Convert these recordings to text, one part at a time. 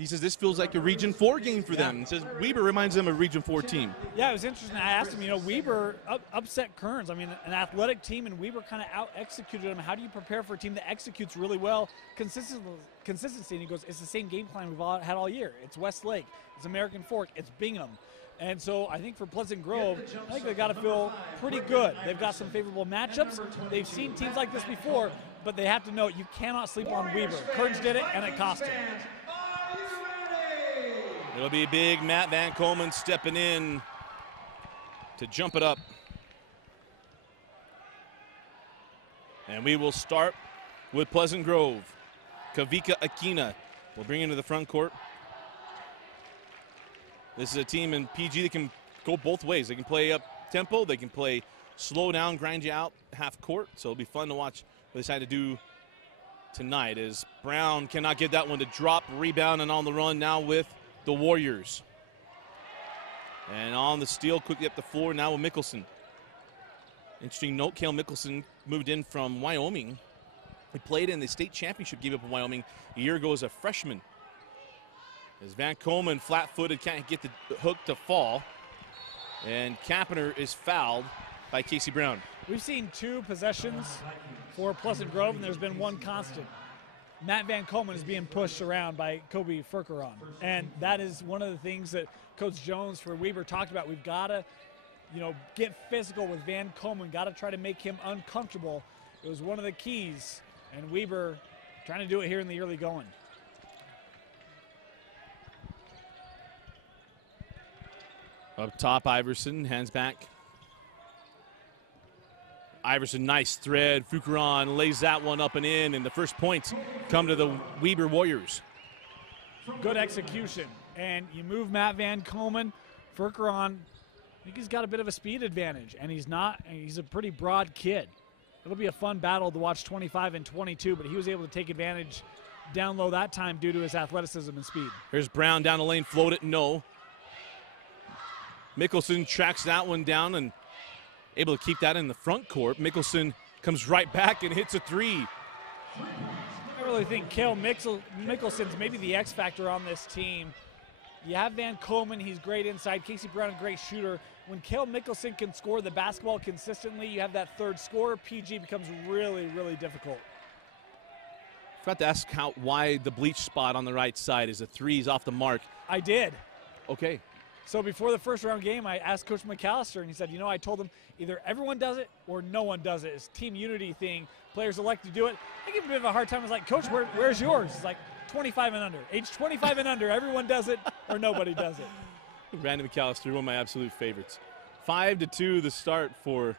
he says this feels like a Region 4 game for them. He says Weber reminds them of a Region 4 team. Yeah, it was interesting. I asked him, Weber upset Kearns. I mean, an athletic team, and Weber kind of out-executed them. How do you prepare for a team that executes really well? Consistency, and he goes, it's the same game plan we've had all year. It's Westlake, it's American Fork, it's Bingham. And so I think for Pleasant Grove, I think they've got to feel pretty good. They've got some favorable matchups. They've seen teams like this before, but they have to know you cannot sleep on Weber. Kearns did it, and it cost him. It'll be big Matt Van Coleman stepping in to jump it up. And we will start with Pleasant Grove. Kavika Akina will bring into the front court. This is a team in PG that can go both ways. They can play up tempo, they can play slow down, grind you out half court. So it'll be fun to watch what they decide to do tonight as Brown cannot get that one to drop, rebound, and on the run now with the Warriors. And on the steal, quickly up the floor now with Mickelson. Interesting note, Cale Mickelson moved in from Wyoming. He played in the state championship game up in Wyoming a year ago as a freshman. As Van Coleman, flat-footed, can't get the hook to fall. And Kapaner is fouled by Casey Brown. We've seen 2 possessions for Pleasant Grove, and there's been one constant. Matt Van Coleman is being pushed around by Kobe Furkeron. And that is one of the things that Coach Jones for Weber talked about. We've got to, get physical with Van Coleman, got to try to make him uncomfortable. It was one of the keys, and Weber trying to do it here in the early going. Up top, Iverson, hands back. Iverson, nice thread. Furkeron lays that one up and in, and the first points come to the Weber Warriors. Good execution. And you move Matt Van Coleman. Furkeron, I think he's got a bit of a speed advantage, and he's a pretty broad kid. It'll be a fun battle to watch 25 and 22, but he was able to take advantage down low that time due to his athleticism and speed. Here's Brown down the lane, float it, no. Mickelson tracks that one down and able to keep that in the front court. Mickelson comes right back and hits a 3. I really think Cale Mickelson's maybe the X factor on this team. You have Van Coleman, he's great inside. Casey Brown, a great shooter. When Cale Mickelson can score the basketball consistently, you have that third scorer. PG becomes really, really difficult. Forgot to ask why the bleach spot on the right side is the 3s off the mark. I did. Okay. So before the first round game, I asked Coach McAllister, and he said, I told him either everyone does it or no one does it. It's a team unity thing. Players elect to do it. I give him a bit of a hard time. I was like, Coach, where's yours? He's like, 25 and under. Age 25 and under, everyone does it or nobody does it. Brandon McAllister, one of my absolute favorites. 5-2 the start for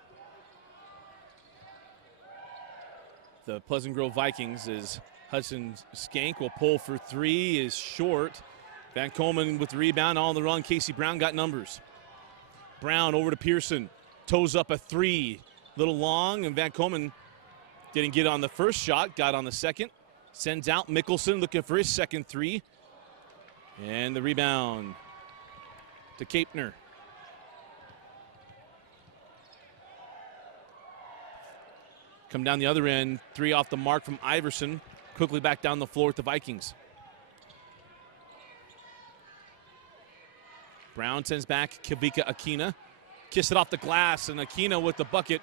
the Pleasant Grove Vikings as Hudson Skank will pull for 3, is short. Van Coleman with the rebound on the run. Casey Brown got numbers. Brown over to Pearson. Toes up a 3. Little long, and Van Coleman didn't get on the first shot. Got on the second. Sends out Mickelson looking for his second 3. And the rebound to Kapner. Come down the other end. 3 off the mark from Iverson. Quickly back down the floor with the Vikings. Brown sends back Kavika Akina. Kiss it off the glass, and Akina with the bucket.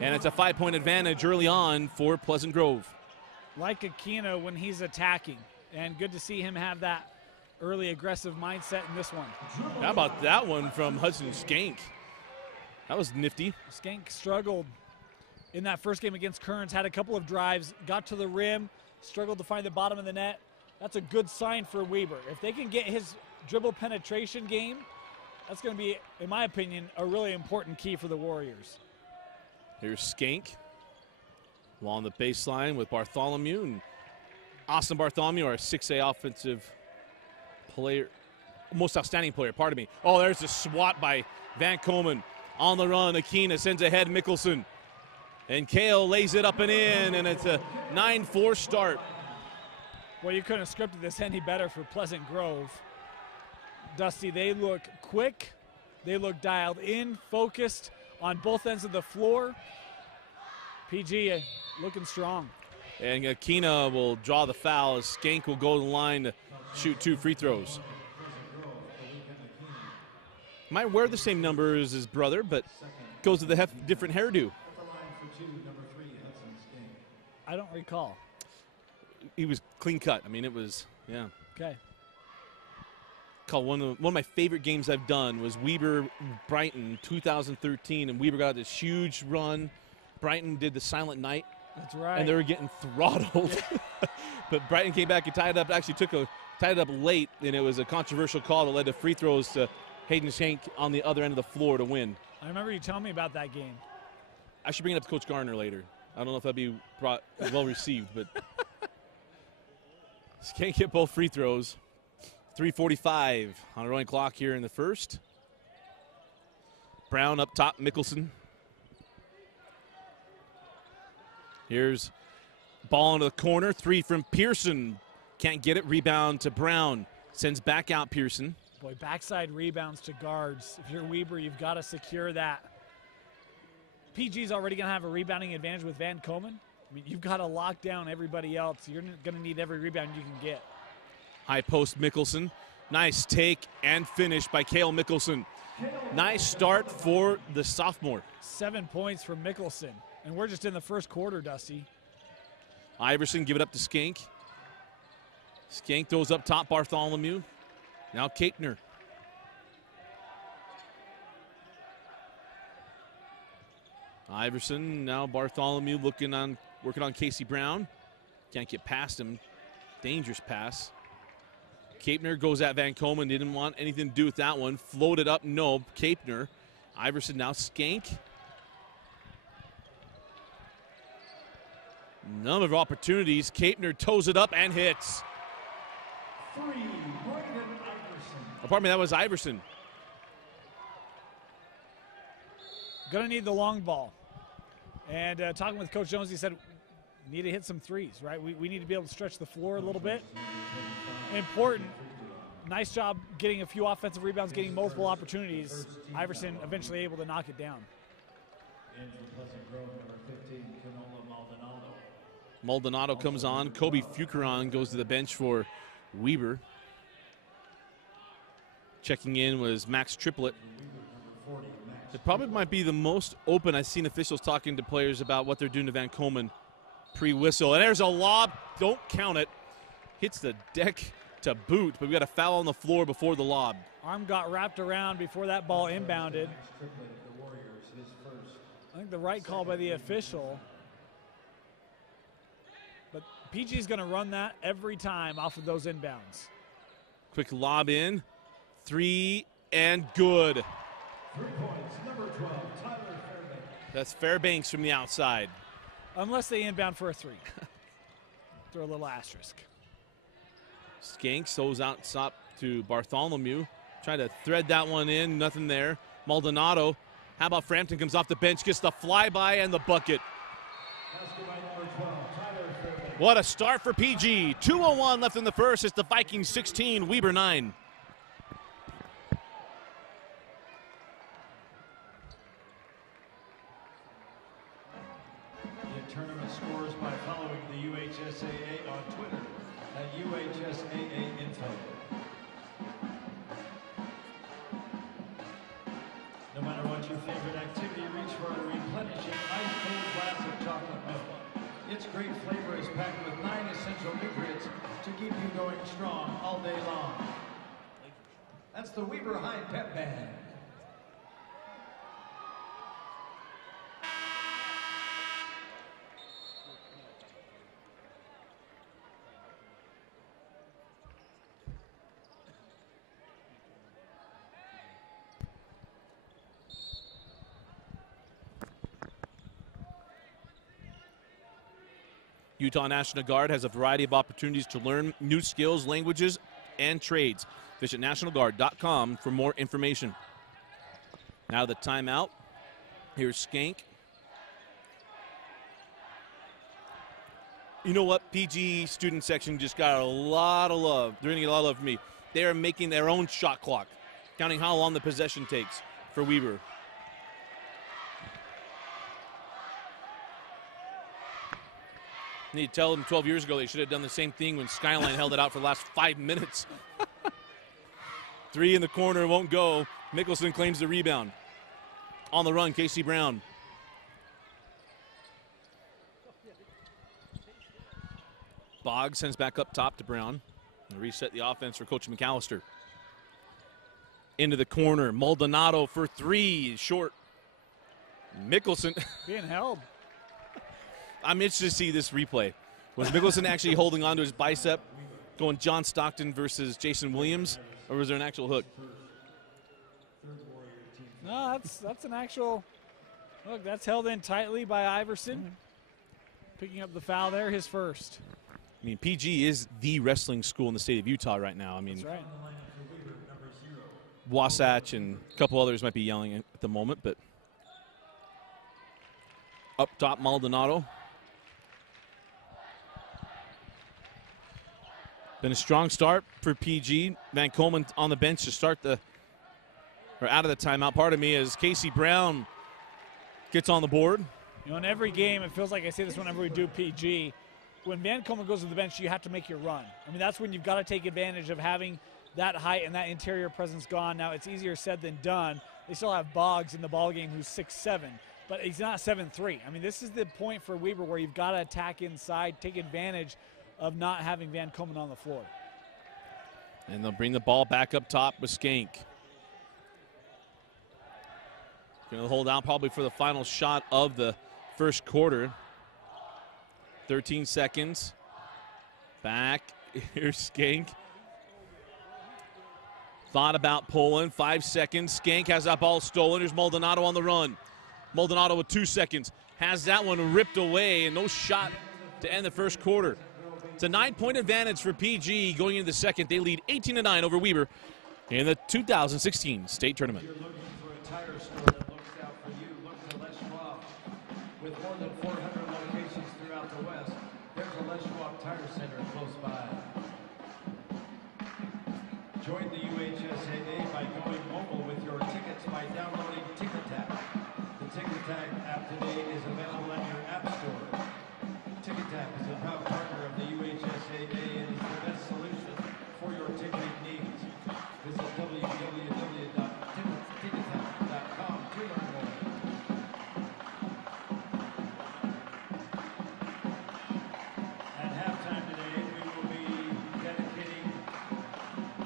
And it's a 5-point advantage early on for Pleasant Grove. Like Akina when he's attacking. And good to see him have that early aggressive mindset in this one. How about that one from Hudson Skank? That was nifty. Skank struggled in that first game against Kearns, had a couple of drives, got to the rim, struggled to find the bottom of the net. That's a good sign for Weber. If they can get his dribble penetration game, that's going to be, in my opinion, a really important key for the Warriors. Here's Skank along the baseline with Bartholomew. And Austin Bartholomew, our 6A offensive player, most outstanding player, pardon me. Oh, there's a swat by Van Coleman. On the run, Akina sends ahead Mickelson. And Cale lays it up and in, and it's a 9-4 start. Well, you couldn't have scripted this any better for Pleasant Grove. Dusty, they look quick. They look dialed in, focused on both ends of the floor. PG looking strong. And Akina will draw the foul as Skank will go to the line to shoot 2 free throws. Might wear the same number as his brother, but goes with a different hairdo. I don't recall. He was clean cut. I mean, it was, yeah. Okay. One of my favorite games I've done was Weber-Brighton 2013, and Weber got this huge run. Brighton did the Silent Night. That's right. And they were getting throttled. Yeah. But Brighton came back and tied it up. Actually tied it up late, and it was a controversial call that led to free throws to Hayden Shank on the other end of the floor to win. I remember you telling me about that game. I should bring it up to Coach Garner later. I don't know if that'd be well received, but Skank hit both free throws. 3:45 on a running clock here in the first. Brown up top, Mickelson. Here's ball into the corner. 3 from Pearson. Can't get it. Rebound to Brown. Sends back out Pearson. Boy, backside rebounds to guards. If you're Weber, you've got to secure that. PG's already going to have a rebounding advantage with Van Komen. I mean, you've got to lock down everybody else. You're going to need every rebound you can get. High post Mickelson. Nice take and finish by Cale Mickelson. Nice start for the sophomore. 7 points from Mickelson. And we're just in the first quarter, Dusty. Iverson give it up to Skank. Skank throws up top Bartholomew. Now Kapner. Iverson, now Bartholomew working on Casey Brown. Can't get past him. Dangerous pass. Kapner goes at Van Komen. Didn't want anything to do with that one. Floated up, no. Kapner. Iverson now Skank. Number of opportunities. Kapner toes it up and hits. 3, Brandon Iverson. Oh, pardon me, that was Iverson. Going to need the long ball. And talking with Coach Jones, he said, we need to hit some threes, right? We need to be able to stretch the floor a little bit. Important. Nice job getting a few offensive rebounds, getting multiple opportunities. Iverson eventually able to knock it down. Maldonado comes on. Kobe Fucaron goes to the bench for Weber. Checking in was Max Triplett. It probably might be the most open I've seen officials talking to players about what they're doing to Van Komen pre-whistle. And there's a lob. Don't count it. Hits the deck to boot, but we got a foul on the floor before the lob. Arm got wrapped around before that ball inbounded. I think the right call by the official. But PG's going to run that every time off of those inbounds. Quick lob in. 3 and good. 3 points, number 12, Tyler Fairbanks. That's Fairbanks from the outside. Unless they inbound for a 3. Throw a little asterisk. Skank throws out top to Bartholomew. Trying to thread that one in. Nothing there. Maldonado. How about Frampton comes off the bench, gets the flyby and the bucket. What a start for PG. 2:01 left in the first. It's the Vikings 16, Weber 9. The tournament scores by following the UHSAA on Twitter at UHSAA Info. No matter what your favorite activity, reach for a replenishing ice-cold glass of chocolate milk. Its great flavor is packed with 9 essential nutrients to keep you going strong all day long. That's the Weber High Pep Band. Utah National Guard has a variety of opportunities to learn new skills, languages, and trades. Visit nationalguard.com for more information. Now the timeout. Here's Skank. You know what? PG student section just got a lot of love. They're going to get a lot of love from me. They are making their own shot clock, counting how long the possession takes for Weber. You need to tell them 12 years ago they should have done the same thing when Skyline held it out for the last 5 minutes. 3 in the corner, won't go. Mickelson claims the rebound. On the run, Casey Brown. Boggs sends back up top to Brown. And reset the offense for Coach McAllister. Into the corner, Maldonado for 3, short. Mickelson. Being held. I'm interested to see this replay. Was Mickelson actually holding on to his bicep, going John Stockton versus Jason Williams, or was there an actual hook? No, that's an actual look. That's held in tightly by Iverson. Picking up the foul there, his first. I mean, PG is the wrestling school in the state of Utah right now. I mean, That's right. Wasatch and a couple others might be yelling at the moment, but up top, Maldonado. Been a strong start for PG. Van Coleman on the bench to start out of the timeout. Part of me is Casey Brown gets on the board. You know, in every game, it feels like I say this whenever we do PG. When Van Coleman goes to the bench, you have to make your run. I mean, that's when you've got to take advantage of having that height and that interior presence gone. Now, it's easier said than done. They still have Boggs in the ballgame who's 6'7", but he's not 7'3". I mean, this is the point for Weber where you've got to attack inside, take advantage of not having Van Coleman on the floor. And they'll bring the ball back up top with Skank. Going to hold out probably for the final shot of the first quarter. 13 seconds. Back. Here's Skank. Thought about pulling. 5 seconds. Skank has that ball stolen. Here's Maldonado on the run. Maldonado with 2 seconds. Has that one ripped away, and no shot to end the first quarter. It's a 9-point advantage for PG going into the second. They lead 18-9 over Weber in the 2016 state tournament. If you're looking for a tire store that looks out for you, look to Les Schwab. With more than 400 locations throughout the West, there's a Les Schwab Tire Center close by. Join the UHSAA by going mobile with your tickets by downloading TicketTag. The TicketTag app today is available on your app store. TicketTag is a proud partner of the UHSAA and is the best solution for your ticketing needs. Visit www.tickettag.com to learn more. At halftime today, we will be dedicating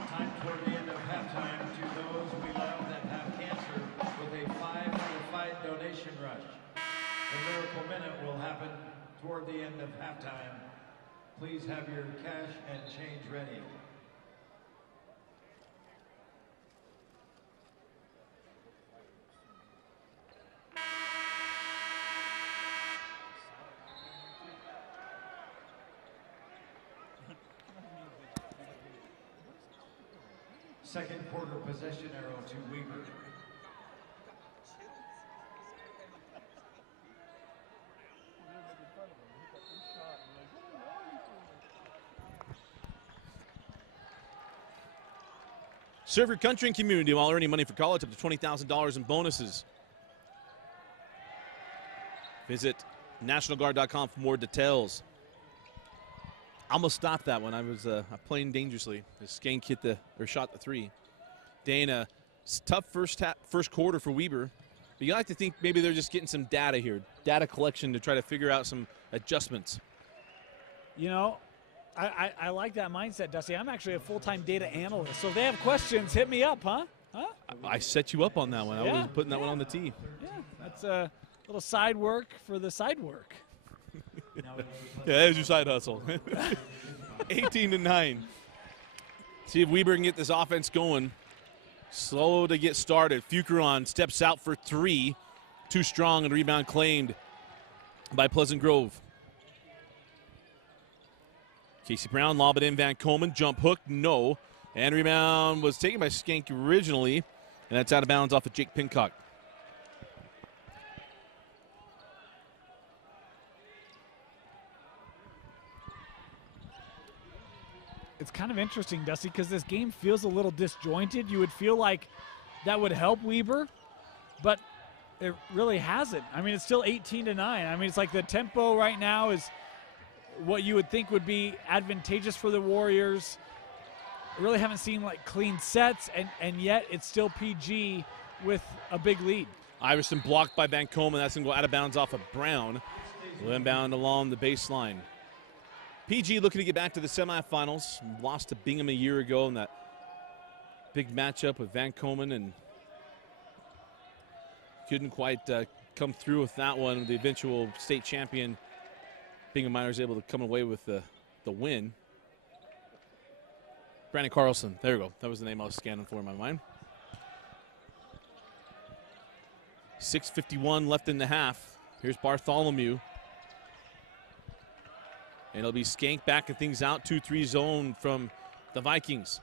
time toward the end of halftime to those we love that have cancer with a 5 for the Fight donation rush. The Miracle Minute will happen toward the end of halftime. Please have your cash and change ready. Second quarter possession arrow to Weber. Serve your country and community while earning money for college, up to $20,000 in bonuses. Visit nationalguard.com for more details. I almost stopped that one. I was playing dangerously. The Skank shot the 3. Dana, tough first quarter for Weber. But you like to think maybe they're just getting some data here, data collection to try to figure out some adjustments. You know, I like that mindset, Dusty. I'm actually a full-time data analyst, so if they have questions, hit me up, huh? I set you up on that one. I was putting that one on the tee. Yeah, that's a little side work for the side work. Yeah, there's your side hustle. 18-9. See if Weber can get this offense going. Slow to get started. Fucaron steps out for 3. Too strong, and rebound claimed by Pleasant Grove. Casey Brown, lob it in. Van Coleman, jump hook, no. And rebound was taken by Skank originally, and that's out of bounds off of Jake Pincock. It's kind of interesting, Dusty, because this game feels a little disjointed. You would feel like that would help Weber, but it really hasn't. I mean, it's still 18-9. I mean, it's like the tempo right now is what you would think would be advantageous for the Warriors. Really haven't seen like clean sets, and yet it's still PG with a big lead. Iverson blocked by Van Komen. That's going to go out of bounds off of Brown. Will inbound along the baseline. PG looking to get back to the semifinals. Lost to Bingham a year ago in that big matchup with Van Komen, and couldn't quite come through with that one. The eventual state champion Bingham Miners able to come away with the win. Brandon Carlson, there we go. That was the name I was scanning for in my mind. 6:51 left in the half. Here's Bartholomew. And it'll be Skank backing things out. 2-3 zone from the Vikings.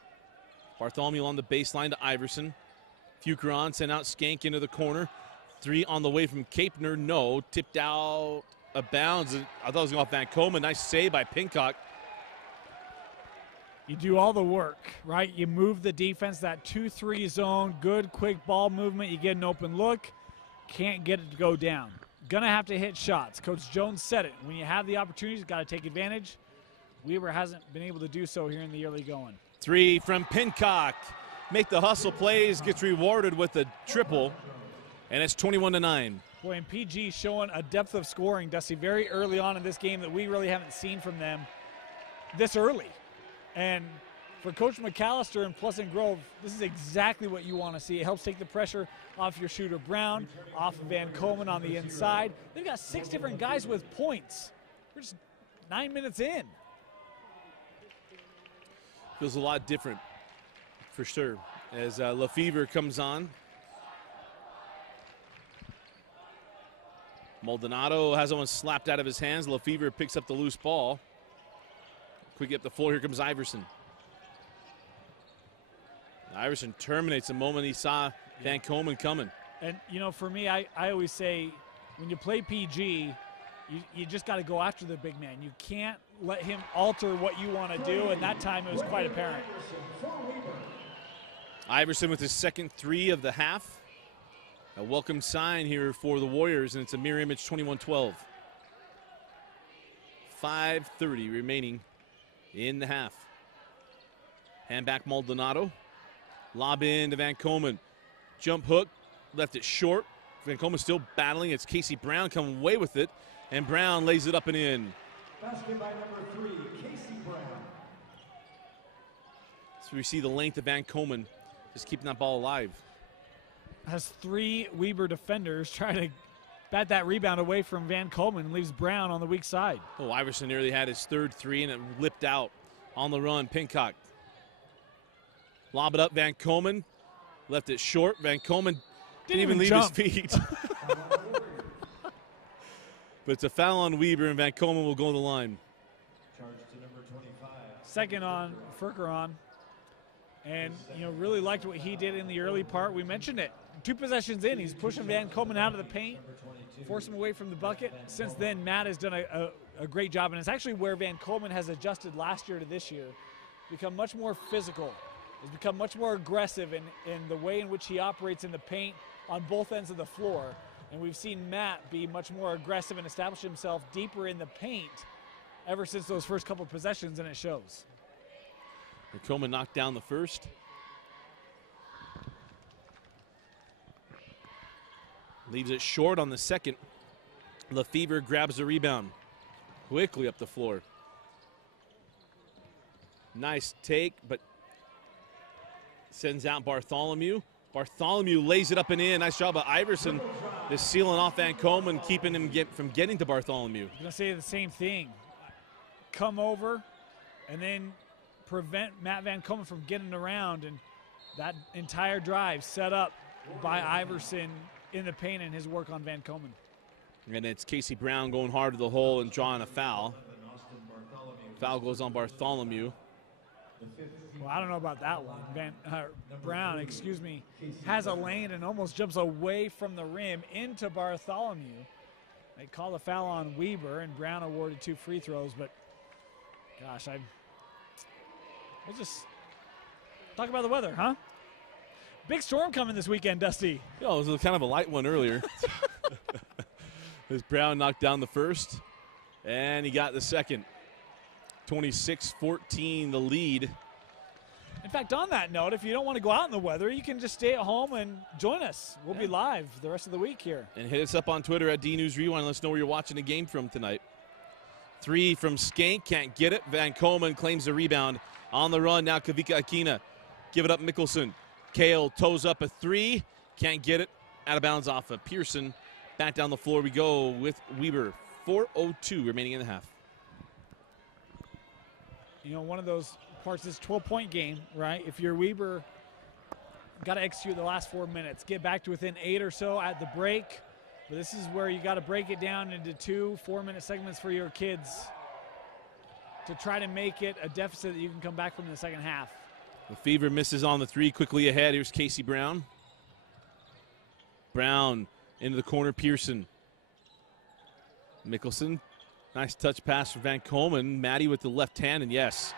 Bartholomew on the baseline to Iverson. Fuker on, sent out Skank into the corner. 3 on the way from Kapner. No, tipped out of bounds. I thought it was going off Van Komen. Nice save by Pincock. You do all the work, right? You move the defense, that 2-3 zone, good quick ball movement. You get an open look, can't get it to go down. Gonna have to hit shots. Coach Jones said it. When you have the opportunities, got to take advantage. Weber hasn't been able to do so here in the early going. 3 from Pincock. Make the hustle plays, gets rewarded with a triple, and it's 21-9. Boy, and PG showing a depth of scoring, Dusty, very early on in this game that we really haven't seen from them this early. And for Coach McAllister and Pleasant Grove, this is exactly what you want to see. It helps take the pressure off your shooter Brown, off of Van Komen on the inside. They've got 6 different guys with points. We're just 9 minutes in. Feels a lot different, for sure, as Lefevre comes on. Maldonado has one slapped out of his hands. Lefevre picks up the loose ball. Quickly up the floor, here comes Iverson. Iverson terminates the moment he saw Van Komen coming. And, you know, for me, I always say when you play PG, you just got to go after the big man. You can't let him alter what you want to do, and that time it was quite apparent. Iverson with his second 3 of the half. A welcome sign here for the Warriors, and it's a mirror image 21-12. 5:30 remaining in the half. Hand back Maldonado. Lob in to Van Komen. Jump hook, left it short. Van Komen still battling. It's Casey Brown coming away with it, and Brown lays it up and in. Basket by number 3, Casey Brown. So we see the length of Van Komen just keeping that ball alive. Has 3 Weber defenders trying to bat that rebound away from Van Komen and leaves Brown on the weak side. Oh, Iverson nearly had his third 3, and it lipped out on the run. Pincock. Lob it up, Van Komen. Left it short. Van Komen didn't even leave jump. his feet. But it's a foul on Weber, and Van Komen will go to the line. Charge to number 25. Second on Furkeron. And, you know, really liked what he did in the early part. We mentioned it. 2 possessions in, he's pushing Van Komen out of the paint, force him away from the bucket. Since then, Matt has done a great job, and it's actually where Van Komen has adjusted last year to this year. Become much more physical. He's become much more aggressive in the way in which he operates in the paint on both ends of the floor. And we've seen Matt be much more aggressive and establish himself deeper in the paint ever since those first couple of possessions, and it shows. Van Komen knocked down the first. Leaves it short on the second. Lefevre grabs the rebound. Quickly up the floor. Nice take, but sends out Bartholomew. Bartholomew lays it up and in. Nice job by Iverson. Is sealing off Van Komen, keeping him from getting to Bartholomew. I'm going to say the same thing. Come over and then prevent Matt Van Komen from getting around, and that entire drive set up by Iverson in the paint and his work on Van Komen. And it's Casey Brown going hard to the hole and drawing a foul. Foul goes on Bartholomew. Well, I don't know about that one. Brown, excuse me, has a lane and almost jumps away from the rim into Bartholomew. They call the foul on Weber, and Brown awarded 2 free throws, but gosh, we'll just talk about the weather, huh? Big storm coming this weekend, Dusty. Yeah, it was kind of a light one earlier. As Brown knocked down the first, and he got the second. 26-14 the lead. In fact, on that note, if you don't want to go out in the weather, you can just stay at home and join us. We'll be live the rest of the week here. And hit us up on Twitter at DNews Rewind. Let us know where you're watching the game from tonight. 3 from Skank, can't get it. Van Komen claims the rebound. On the run now, Kavika Akina. Give it up, Mickelson. Kale toes up a 3, can't get it. Out of bounds off of Pearson. Back down the floor we go with Weber. 4:02 remaining in the half. You know, one of those parts of this 12-point game, right? If you're Weber, got to execute the last 4 minutes. Get back to within 8 or so at the break. But this is where you got to break it down into 2 4-minute segments for your kids to try to make it a deficit that you can come back from in the second half. The Fever misses on the 3, quickly ahead. Here's Casey Brown. Brown into the corner, Pearson. Mickelson, nice touch pass for Van Komen. Maddie with the left hand, and yes.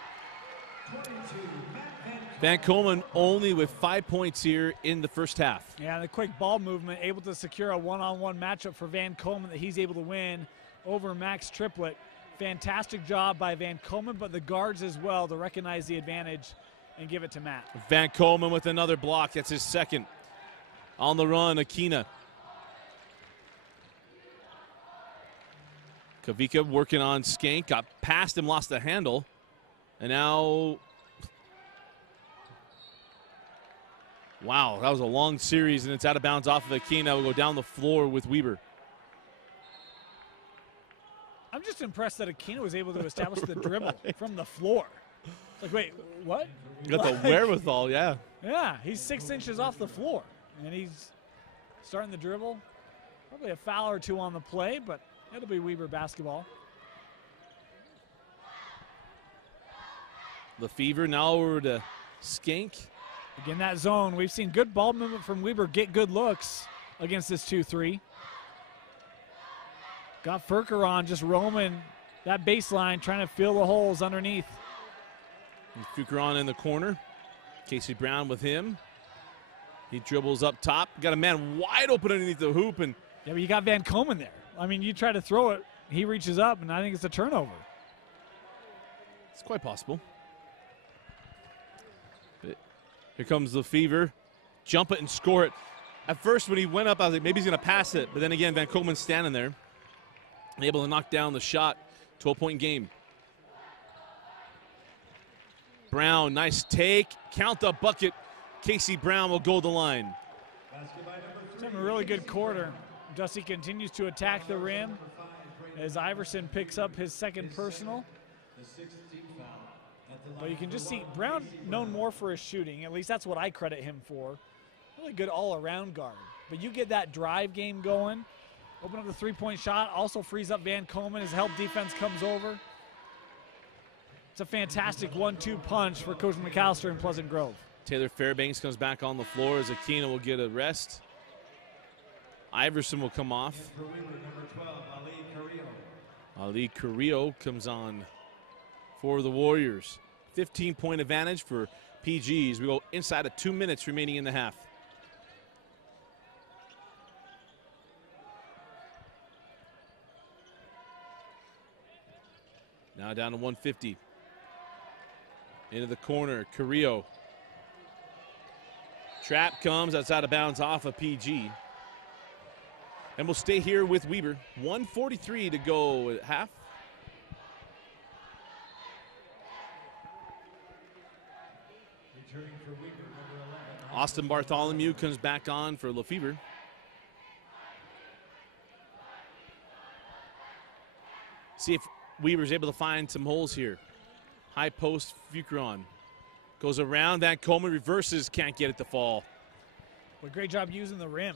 Van Komen only with 5 points here in the first half. Yeah, the quick ball movement, able to secure a one-on-one matchup for Van Komen that he's able to win over Max Triplett. Fantastic job by Van Komen, but the guards as well to recognize the advantage and give it to Matt. Van Komen with another block. That's his second. On the run, Akina. Kavika working on Skank. Got past him, lost the handle. And now... Wow, that was a long series, and it's out of bounds off of Akina. We'll go down the floor with Weber. I'm just impressed that Akina was able to establish the dribble from the floor. Like, wait, what? You got the wherewithal, yeah. Yeah, he's 6 inches off the floor, and he's starting the dribble. Probably a foul or 2 on the play, but it'll be Weber basketball. The Fever now over to Skank. Again, that zone, we've seen good ball movement from Weber, get good looks against this 2-3. Got Furker on, just roaming that baseline, trying to fill the holes underneath. Furker on in the corner. Casey Brown with him. He dribbles up top. Got a man wide open underneath the hoop. And yeah, but you got Van Komen there. I mean, you try to throw it, he reaches up, and I think it's a turnover. It's quite possible. Here comes the Fever. Jump it and score it. At first, when he went up, I was like, maybe he's going to pass it. But then again, Van Komen's standing there, able to knock down the shot. 12-point game. Brown, nice take. Count the bucket. Casey Brown will go the line. It's having a really good quarter. Dusty continues to attack the rim as Iverson picks up his second personal. But you can just see Brown known more for his shooting. At least that's what I credit him for. Really good all-around guard. But you get that drive game going, open up the three-point shot, also frees up Van Komen as help defense comes over. It's a fantastic 1-2 punch for Coach McAllister in Pleasant Grove. Taylor Fairbanks comes back on the floor as Akina will get a rest. Iverson will come off. Ali Carrillo comes on for the Warriors. 15-point advantage for PGs. We go inside of 2 minutes remaining in the half. Now down to 150. Into the corner, Carrillo. Trap comes outside of bounds off of PG. And we'll stay here with Weber. 1:43 to go at half. Austin Bartholomew comes back on for Lefevre. See if Weber's able to find some holes here. High post, Fucron. Goes around, Van Komen reverses, can't get it to fall. Well, great job using the rim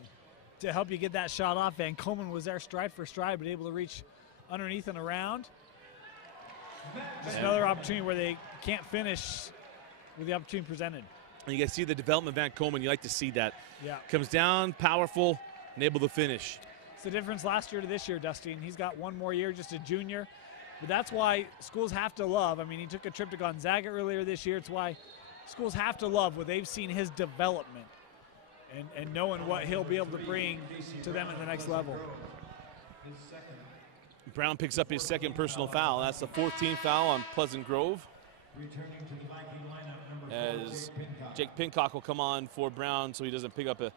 to help you get that shot off. Van Komen was there stride for stride, but able to reach underneath and around. Just another opportunity where they can't finish with the opportunity presented. And you guys see the development of Van Komen. You like to see that. Yeah. Comes down, powerful, and able to finish. It's the difference last year to this year, Dusty. And he's got one more year, just a junior. But that's why schools have to love. I mean, he took a trip to Gonzaga earlier this year. It's why schools have to love what they've seen his development and knowing what he'll be able to bring to them at the next level. Brown picks up his second personal foul. That's the 14th foul on Pleasant Grove. Returning to the Viking lineup, number 4, As Jake Pincock will come on for Brown so he doesn't pick up a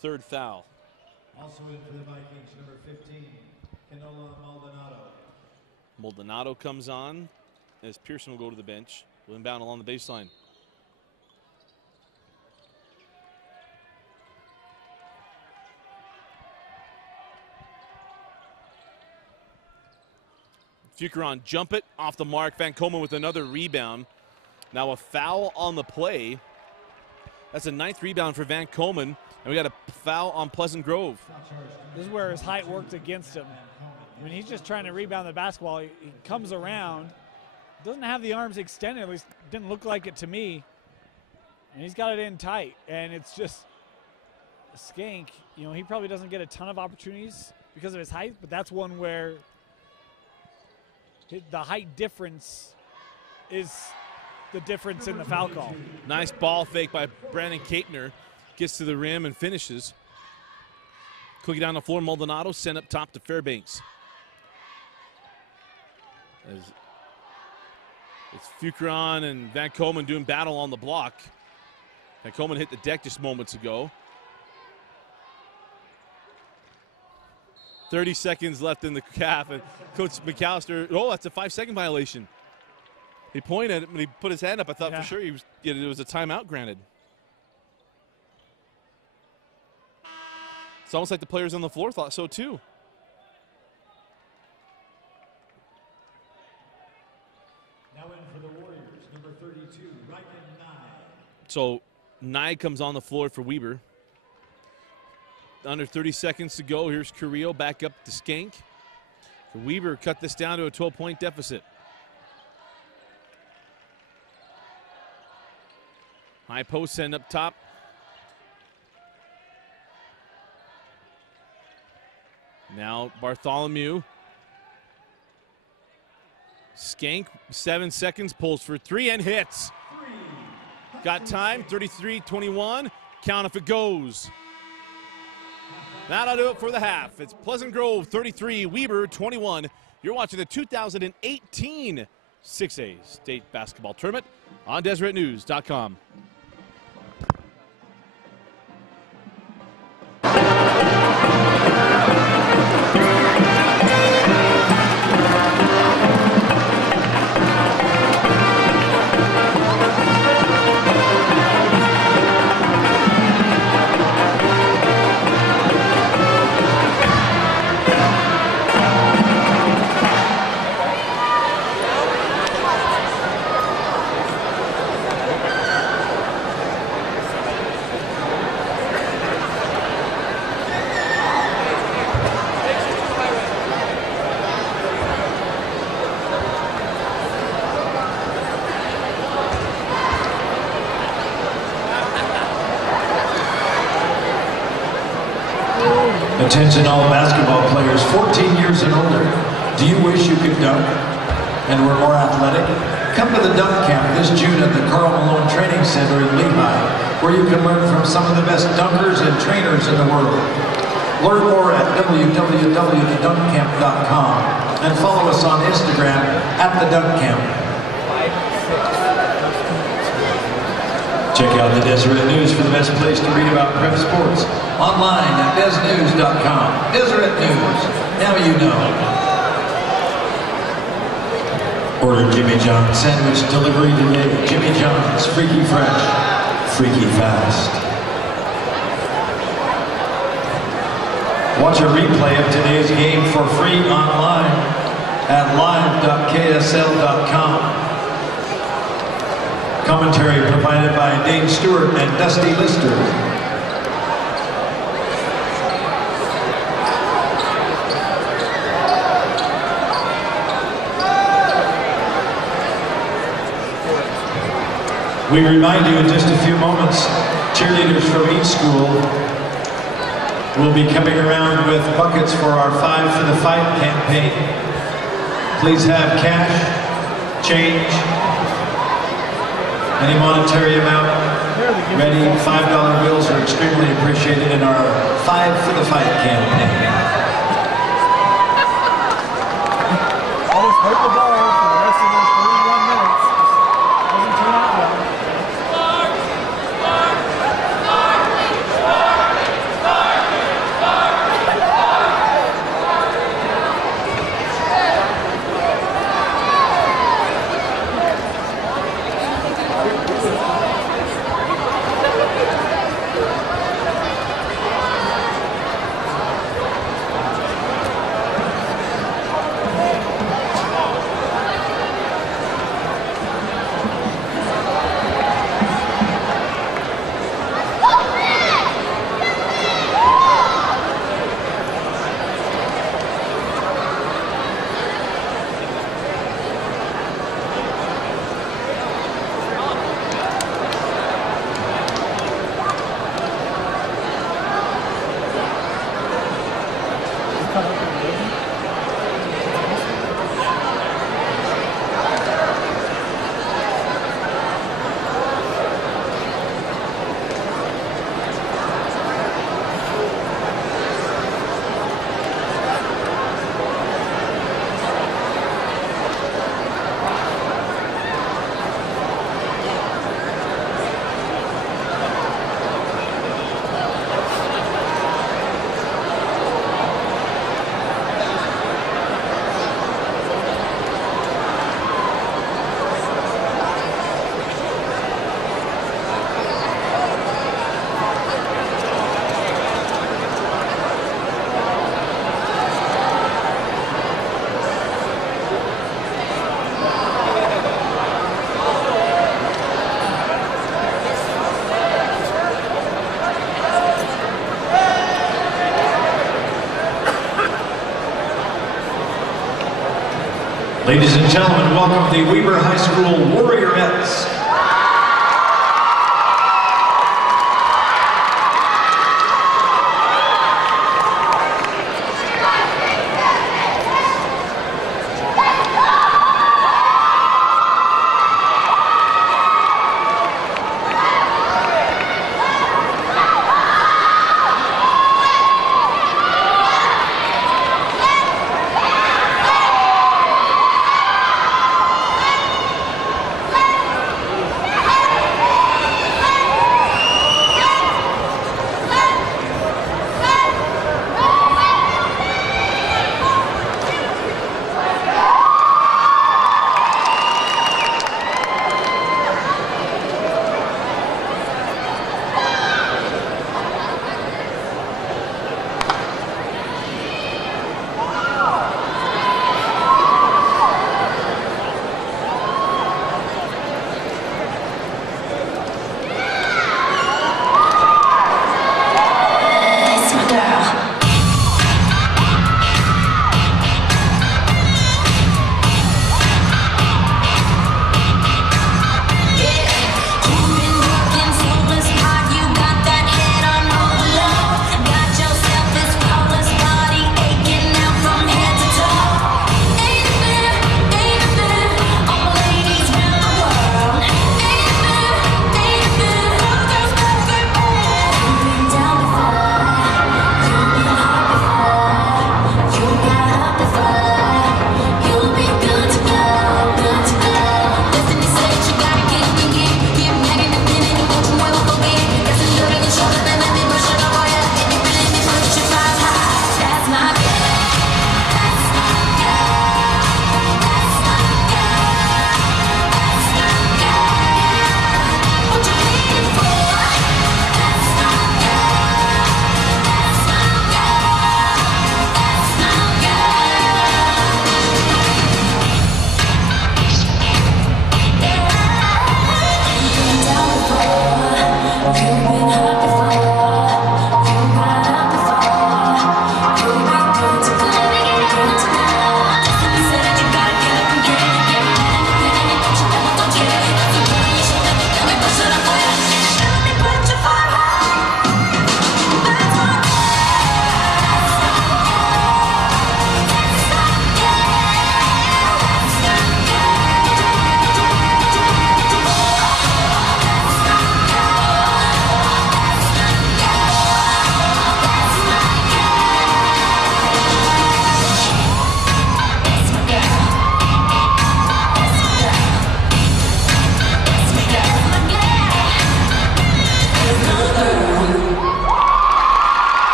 third foul. Also in for the Vikings, number 15, Canola Maldonado. Maldonado comes on as Pearson will go to the bench. Will inbound along the baseline. Fucaron jump it off the mark. Van Komen with another rebound. Now a foul on the play. That's a 9th rebound for Van Komen. And we got a foul on Pleasant Grove. This is where his height worked against him. I mean, he's just trying to rebound the basketball. He comes around, doesn't have the arms extended, at least didn't look like it to me. And he's got it in tight. And it's just Skank, you know, he probably doesn't get a ton of opportunities because of his height, but that's one where the height difference is the difference in the foul call. Nice ball fake by Brandon Kapner. Gets to the rim and finishes. Cookie down the floor, Maldonado sent up top to Fairbanks. As it's Fucaron and Van Komen doing battle on the block. Van Komen hit the deck just moments ago. 30 seconds left in the half, and Coach McAllister, oh, that's a 5-second violation. He pointed at him and he put his hand up. I thought for sure it was a timeout granted. It's almost like the players on the floor thought so too. Now in for the Warriors, number 32, Nye. So Nye comes on the floor for Weber. Under 30 seconds to go. Here's Carrillo back up to Skank. Weber cut this down to a 12-point deficit. High post send up top. Now Bartholomew. Skank, 7 seconds, pulls for 3 and hits. Got time, 33-21. Count if it goes. That'll do it for the half. It's Pleasant Grove 33, Weber 21. You're watching the 2018 6A State Basketball Tournament on DeseretNews.com. Attention all basketball players 14 years and older. Do you wish you could dunk and were more athletic? Come to the dunk camp this June at the Carl Malone Training Center in Lehigh, where you can learn from some of the best dunkers and trainers in the world. Learn more at www.thedunkcamp.com and follow us on Instagram at The Dunk Camp. Check out the Deseret News for the best place to read about prep sports. Online at desnews.com. Deseret News. Now you know. Order Jimmy John's sandwich delivery today. Jimmy John's, freaky fresh, freaky fast. Watch a replay of today's game for free online at live.ksl.com. Commentary provided by Dane Stewart and Dusty Lister. We remind you in just a few moments, cheerleaders from each school will be coming around with buckets for our 5 for the Fight campaign. Please have cash, change, any monetary amount ready. $5 bills are extremely appreciated in our 5 for the Fight campaign. Ladies and gentlemen, welcome the Weber High School Warriorettes.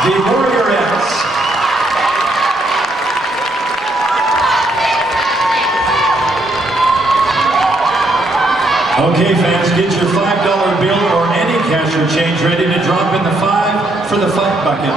The Warriorettes. Okay, fans, get your $5 bill or any cash or change ready to drop in the 5 for the fight bucket.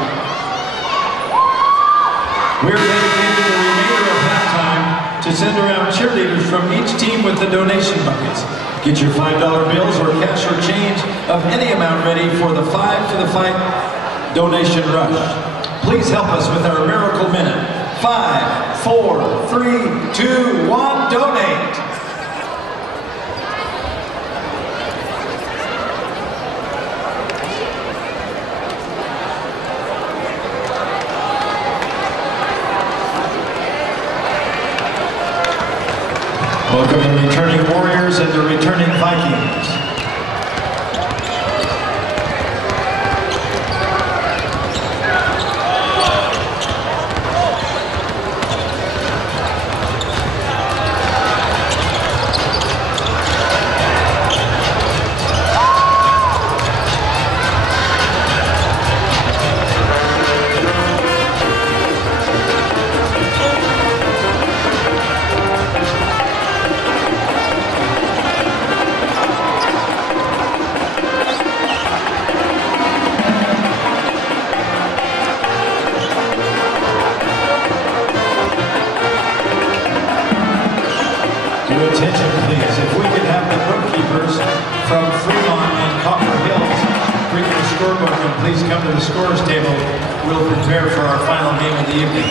We're dedicating the remainder of halftime to send around cheerleaders from each team with the donation buckets. Get your $5 bills or cash or change of any amount ready for the 5 for the fight donation rush. Please help us with our miracle minute. 5, 4, 3, 2, 1, donate. Welcome the returning Warriors and the returning Vikings. Attention, please. If we could have the bookkeepers from Fremont and Copper Hills bring the scorebook and please come to the scorer's table. We'll prepare for our final game of the evening.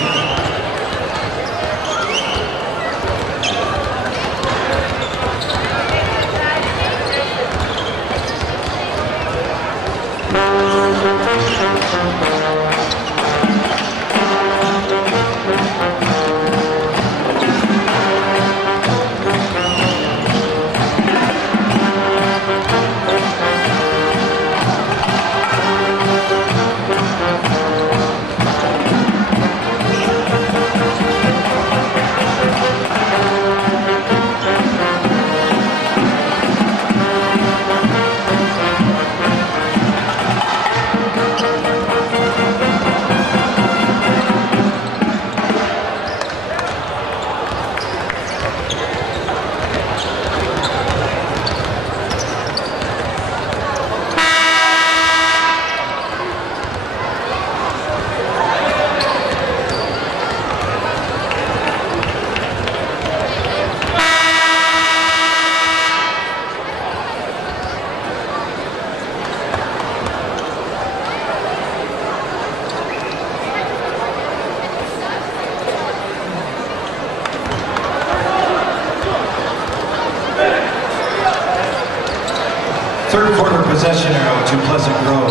Third quarter possession arrow to Pleasant Grove.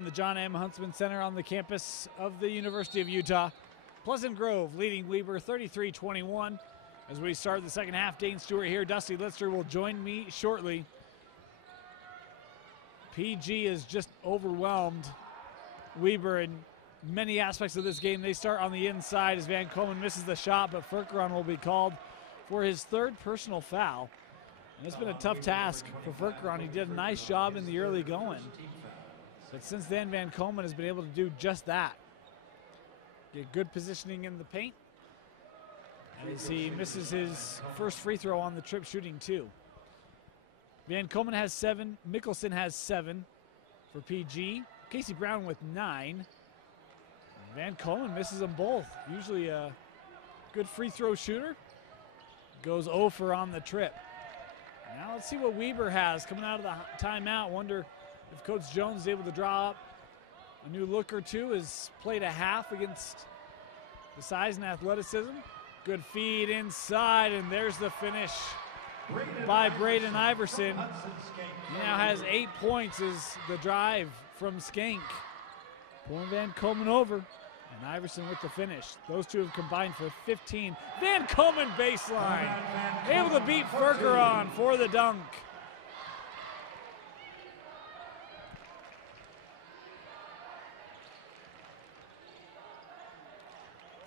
The John M. Huntsman Center on the campus of the University of Utah. Pleasant Grove leading Weber 33-21. As we start the second half, Dane Stewart here. Dusty Lister will join me shortly. PG is just overwhelmed Weber in many aspects of this game. They start on the inside as Van Komen misses the shot, but Furkeron will be called for his third personal foul. And it's been a tough task for Furkeron. He did a nice job in the early going. But since then, Van Komen has been able to do just that. Get good positioning in the paint as he misses his first free throw on the trip, shooting 2. Van Komen has 7. Mickelson has 7 for PG. Casey Brown with 9. Van Komen misses them both. Usually a good free throw shooter. Goes 0 for on the trip. Now let's see what Weber has coming out of the timeout. Wonder if Coach Jones is able to draw up a new look or two. Has played a half against the size and athleticism. Good feed inside, and there's the finish by Braden Iverson. He now has 8 points as the drive from Skank. Pulling Van Komen over, and Iverson with the finish. Those two have combined for 15. Van Komen baseline, able to beat Furkeron for the dunk.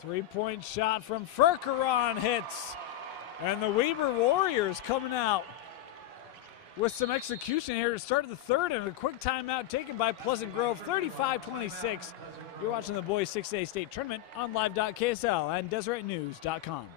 Three-point shot from Furkeron hits. And the Weber Warriors coming out with some execution here to start the third, and a quick timeout taken by Pleasant Grove, 35-26. You're watching the boys 6A state tournament on live.ksl and DeseretNews.com.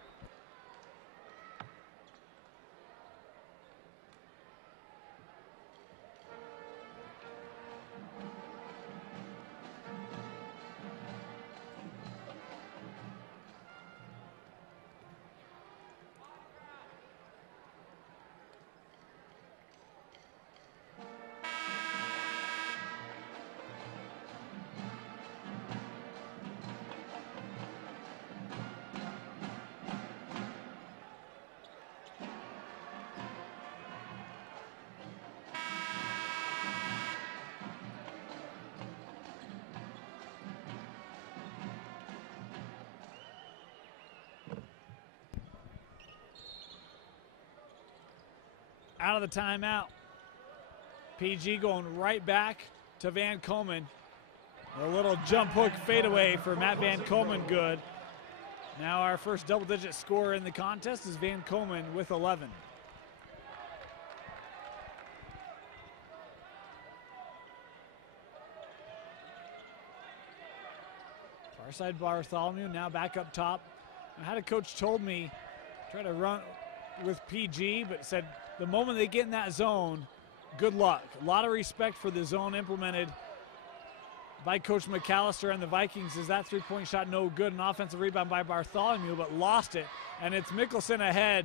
Out of the timeout. PG going right back to Van Komen. A little jump hook fadeaway for Matt Van Komen, good. Now our first double-digit scorer in the contest is Van Komen with 11. Far side Bartholomew now back up top. I had a coach told me try to run with PG, but said the moment they get in that zone, good luck. A lot of respect for the zone implemented by Coach McAllister and the Vikings. Is that three-point shot no good? An offensive rebound by Bartholomew, but lost it. And it's Mickelson ahead.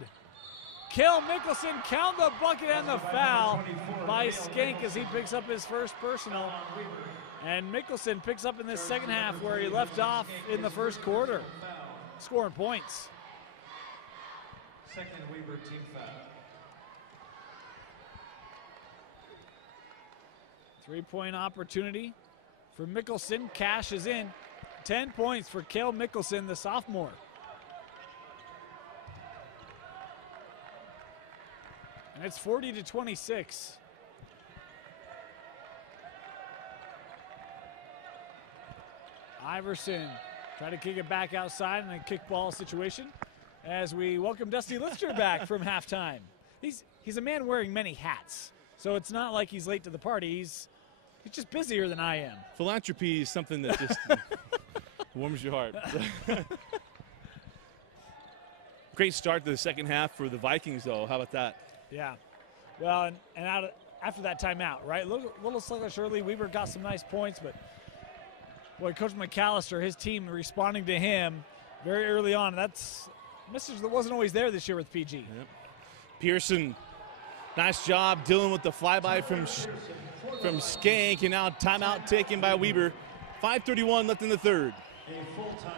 Kel Mickelson, count the bucket and the foul by Skank as he picks up his first personal. And Mickelson picks up in this second half where he left off in the first quarter, scoring points. Second Weber team foul. Three-point opportunity for Mickelson. Cash is in. 10 points for Kel Mickelson, the sophomore. And it's 40-26. Iverson try to kick it back outside in a kickball situation as we welcome Dusty Lister back from halftime. He's a man wearing many hats, so it's not like he's late to the party. He's just busier than I am. Philanthropy is something that just warms your heart. Great start to the second half for the Vikings, though. How about that? Yeah. Well, and after that timeout, right? Little sluggish early. Weaver got some nice points, but boy, Coach McAllister, his team responding to him very early on. That's message that wasn't always there this year with PG. Yep. Pearson, nice job dealing with the flyby from Skank, and now timeout taken by Weber. 5:31 left in the third. A full timeout.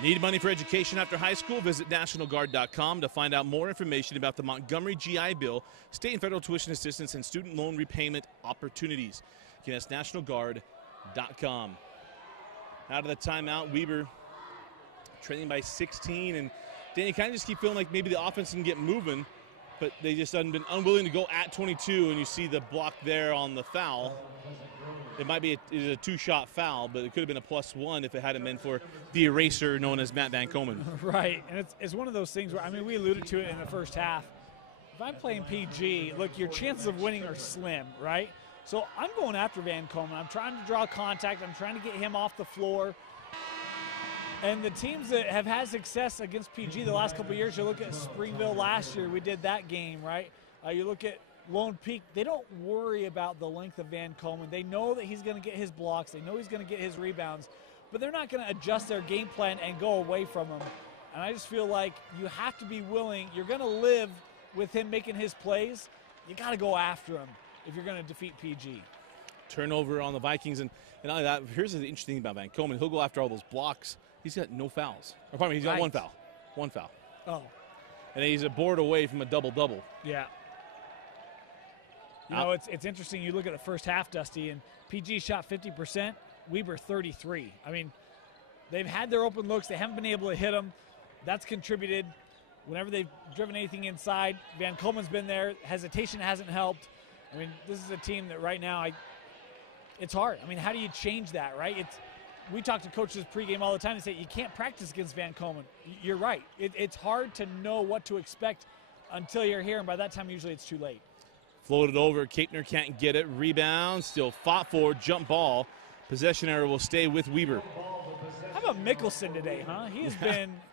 Need money for education after high school? Visit NationalGuard.com to find out more information about the Montgomery GI Bill, state and federal tuition assistance, and student loan repayment opportunities. Again, that's NationalGuard.com. Out of the timeout, Weber trailing by 16. And Dan, you kind of just keep feeling like maybe the offense can get moving, but they just haven't been unwilling to go at 22, and you see the block there on the foul. It might be a two-shot foul, but it could have been a +1 if it hadn't been for the eraser known as Matt Van Komen. Right, and it's one of those things where, I mean, we alluded to it in the first half. If I'm playing PG, look, your chances of winning are slim, right? So I'm going after Van Komen. I'm trying to draw contact. I'm trying to get him off the floor. And the teams that have had success against PG the last couple of years, you look at Springville last year, we did that game, right? You look at Lone Peak, they don't worry about the length of Van Komen. They know that he's going to get his blocks. They know he's going to get his rebounds, but they're not going to adjust their game plan and go away from him. And I just feel like you have to be willing. You're going to live with him making his plays. You got to go after him if you're going to defeat PG. Turnover on the Vikings, and all that. Here's the interesting thing about Van Komen. He'll go after all those blocks. He's got no fouls. Or pardon me, he's got one foul. One foul. Oh. And he's a board away from a double-double. Yeah. You know, it's interesting. You look at the first half, Dusty, and PG shot 50%, Weber 33. I mean, they've had their open looks. They haven't been able to hit them. That's contributed. Whenever they've driven anything inside, Van Komen's been there. Hesitation hasn't helped. I mean, this is a team that right now, it's hard. I mean, how do you change that, right? We talk to coaches pregame all the time and say, you can't practice against Van Komen. You're right. It's hard to know what to expect until you're here, and by that time, usually it's too late. Floated over. Kapner can't get it. Rebound. Still fought for. Jump ball. Possession error will stay with Weber. How about Mickelson today, huh?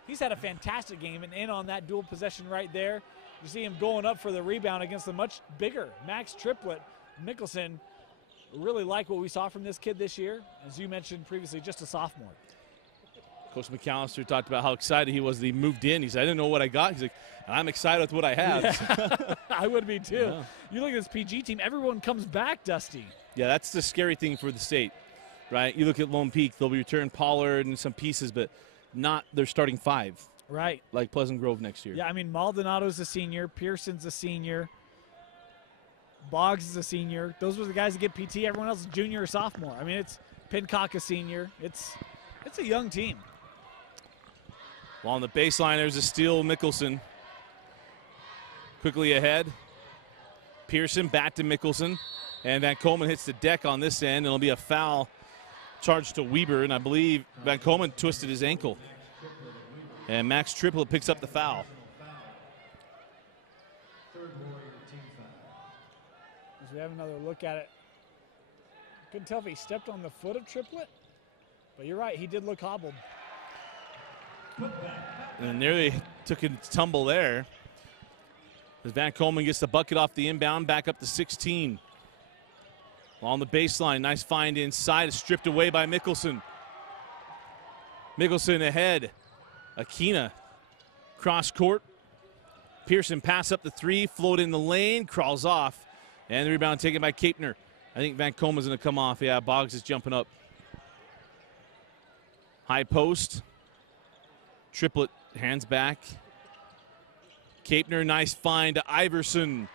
He's had a fantastic game and in on that dual possession right there. You see him going up for the rebound against the much bigger Max Triplett. Mickelson, really like what we saw from this kid this year. As you mentioned previously, just a sophomore. Coach McAllister talked about how excited he was that he moved in. He said, I didn't know what I got. He's like, I'm excited with what I have. Yeah. I would be too. Yeah. You look at this PG team, everyone comes back, Dusty. Yeah, that's the scary thing for the state, right? You look at Lone Peak, they'll return Pollard and some pieces, but not their starting five. Right. Like Pleasant Grove next year. Yeah, I mean, Maldonado's a senior. Pearson's a senior. Boggs is a senior. Those were the guys that get PT. Everyone else is junior or sophomore. I mean, it's Pincock a senior. It's a young team. Well, on the baseline, there's a steal. Mickelson quickly ahead. Pearson back to Mickelson. And Van Komen hits the deck on this end. It'll be a foul charged to Weber. And I believe Van Komen twisted his ankle. And Max Triplett picks up the foul. As we have another look at it. Couldn't tell if he stepped on the foot of Triplett. But you're right, he did look hobbled. And nearly took a tumble there. As Van Komen gets the bucket off the inbound, back up to 16. On the baseline, nice find inside, stripped away by Mickelson. Mickelson ahead. Aquina, cross court. Pearson pass up the three, float in the lane, crawls off. And the rebound taken by Kapner. I think Van Coma's going to come off. Yeah, Boggs is jumping up. High post. Triplet, hands back. Kapner, nice find to Iverson.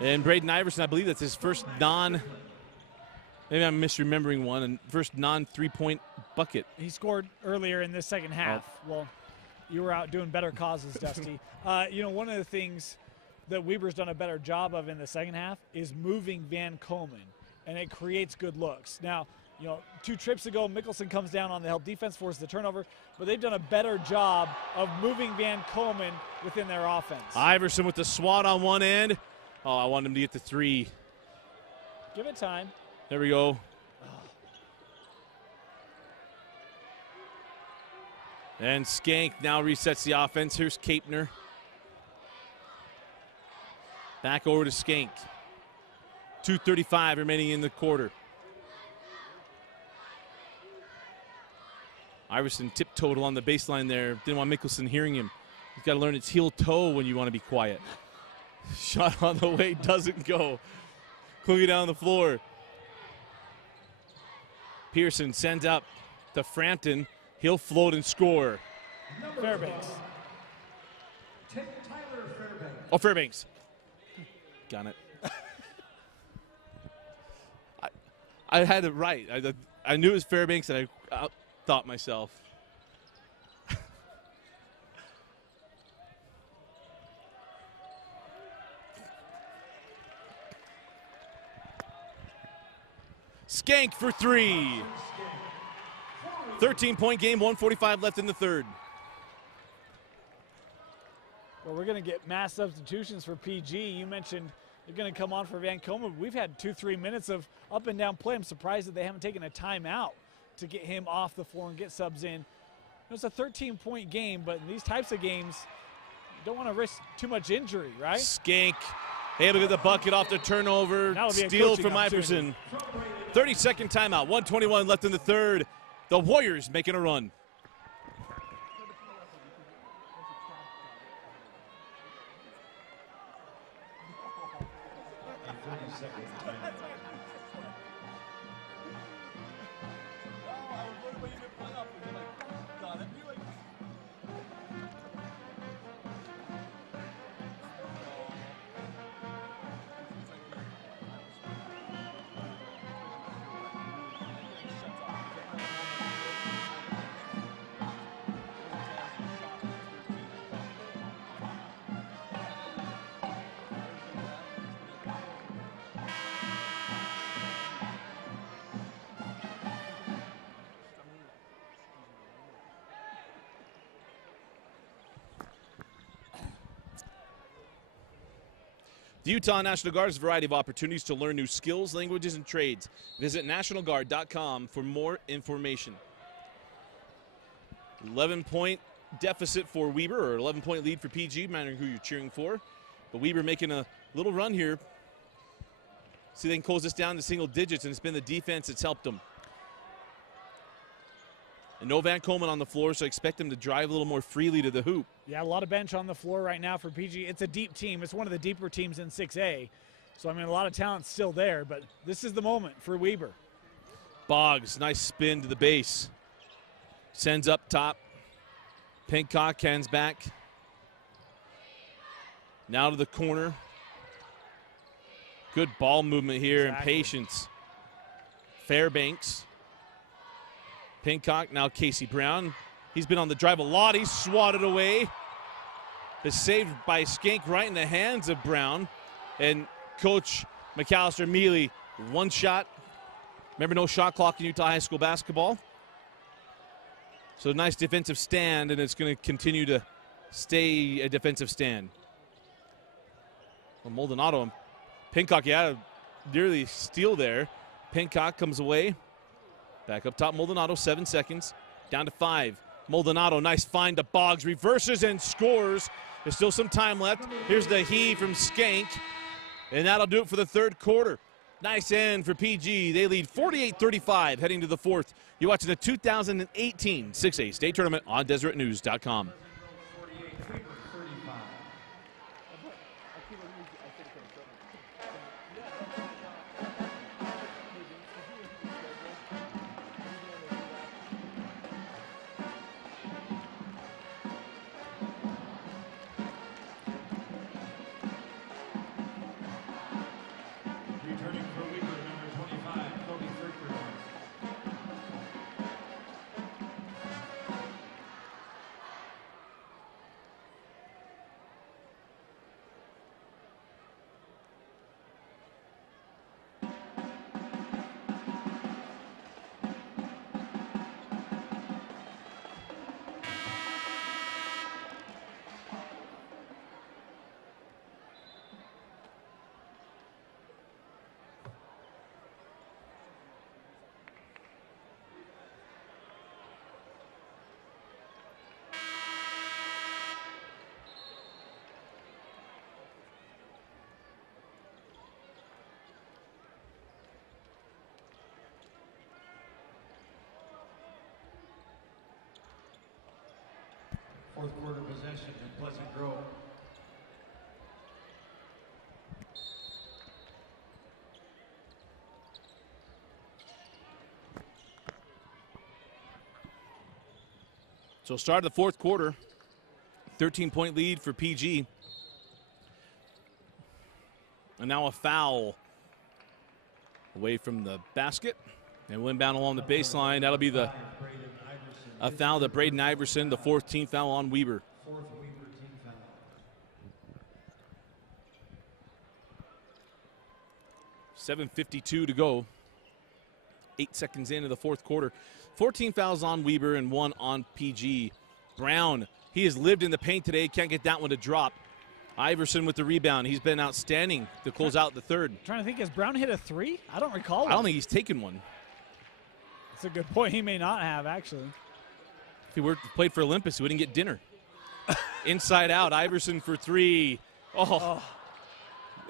And Braden Iverson, I believe that's his first maybe I'm misremembering one, and first non-3-point bucket. He scored earlier in this second half. Oh. Well, you were out doing better causes, Dusty. One of the things that Weber's done a better job of in the second half is moving Van Komen, and it creates good looks. Now, 2 trips ago, Mickelson comes down on the help defense, forces the turnover, but they've done a better job of moving Van Komen within their offense. Iverson with the swat on one end. Oh, I want him to get the 3. Give it time. There we go. And Skank now resets the offense. Here's Kapner. Back over to Skank. 2:35 remaining in the quarter. Iverson tiptoed along the baseline there. Didn't want Mickelson hearing him. He's got to learn it's heel toe when you want to be quiet. Shot on the way doesn't go. Cooking down the floor. Pearson sends up to Frampton. He'll float and score. Fairbanks. Oh, Fairbanks. Got it. I had it right. I knew it was Fairbanks, and I thought myself. Skank for 3. 13-point game, 1:45 left in the third. Well, we're going to get mass substitutions for PG. You mentioned they're going to come on for Van Komen. We've had 2-3 minutes of up and down play. I'm surprised that they haven't taken a timeout to get him off the floor and get subs in. It's a 13-point game, but in these types of games, you don't want to risk too much injury, right? Skank able to get the bucket off the turnover. Steal from Iverson. 30-second timeout. 1:21 left in the third. The Warriors making a run. The Utah National Guard has a variety of opportunities to learn new skills, languages, and trades. Visit nationalguard.com for more information. 11-point deficit for Weber, or 11-point lead for PG, no matter who you're cheering for. But Weber making a little run here. See if they can close this down to single digits, and it's been the defense that's helped them. And no Van Komen on the floor, so I expect them to drive a little more freely to the hoop. Yeah, a lot of bench on the floor right now for PG. It's a deep team. It's one of the deeper teams in 6A. So, a lot of talent's still there, but this is the moment for Weber. Boggs, nice spin to the base. Sends up top. Pincock hands back. Now to the corner. Good ball movement here and patience. Fairbanks. Pincock, now Casey Brown. He's been on the drive a lot. He's swatted away. It's saved by Skank right in the hands of Brown. And Coach McAllister Mealy, one shot. Remember, no shot clock in Utah high school basketball. So nice defensive stand, and it's going to continue to stay a defensive stand. Well, Maldonado and Pincock, yeah, nearly steal there. Pincock comes away. Back up top, Maldonado, 7 seconds. Down to 5. Maldonado, nice find to Boggs. Reverses and scores. There's still some time left. Here's the heave from Skank. And that'll do it for the third quarter. Nice end for PG. They lead 48-35 heading to the fourth. You're watching the 2018 6A State Tournament on DeseretNews.com. fourth quarter possession in Pleasant Grove. So start of the fourth quarter, 13-point lead for PG. And now a foul away from the basket. And will inbound along the baseline. That'll be a foul to Braden Iverson, the fourth team foul on Weber. Fourth Weber team foul. 7:52 to go. 8 seconds into the fourth quarter. 14 fouls on Weber and 1 on PG. Brown, he has lived in the paint today. Can't get that one to drop. Iverson with the rebound. He's been outstanding to close out the third. Trying to think, has Brown hit a three? I don't recall one. I don't think he's taken one. That's a good point. He may not have, actually. If he played for Olympus, he wouldn't get dinner. Inside out, Iverson for three. Oh,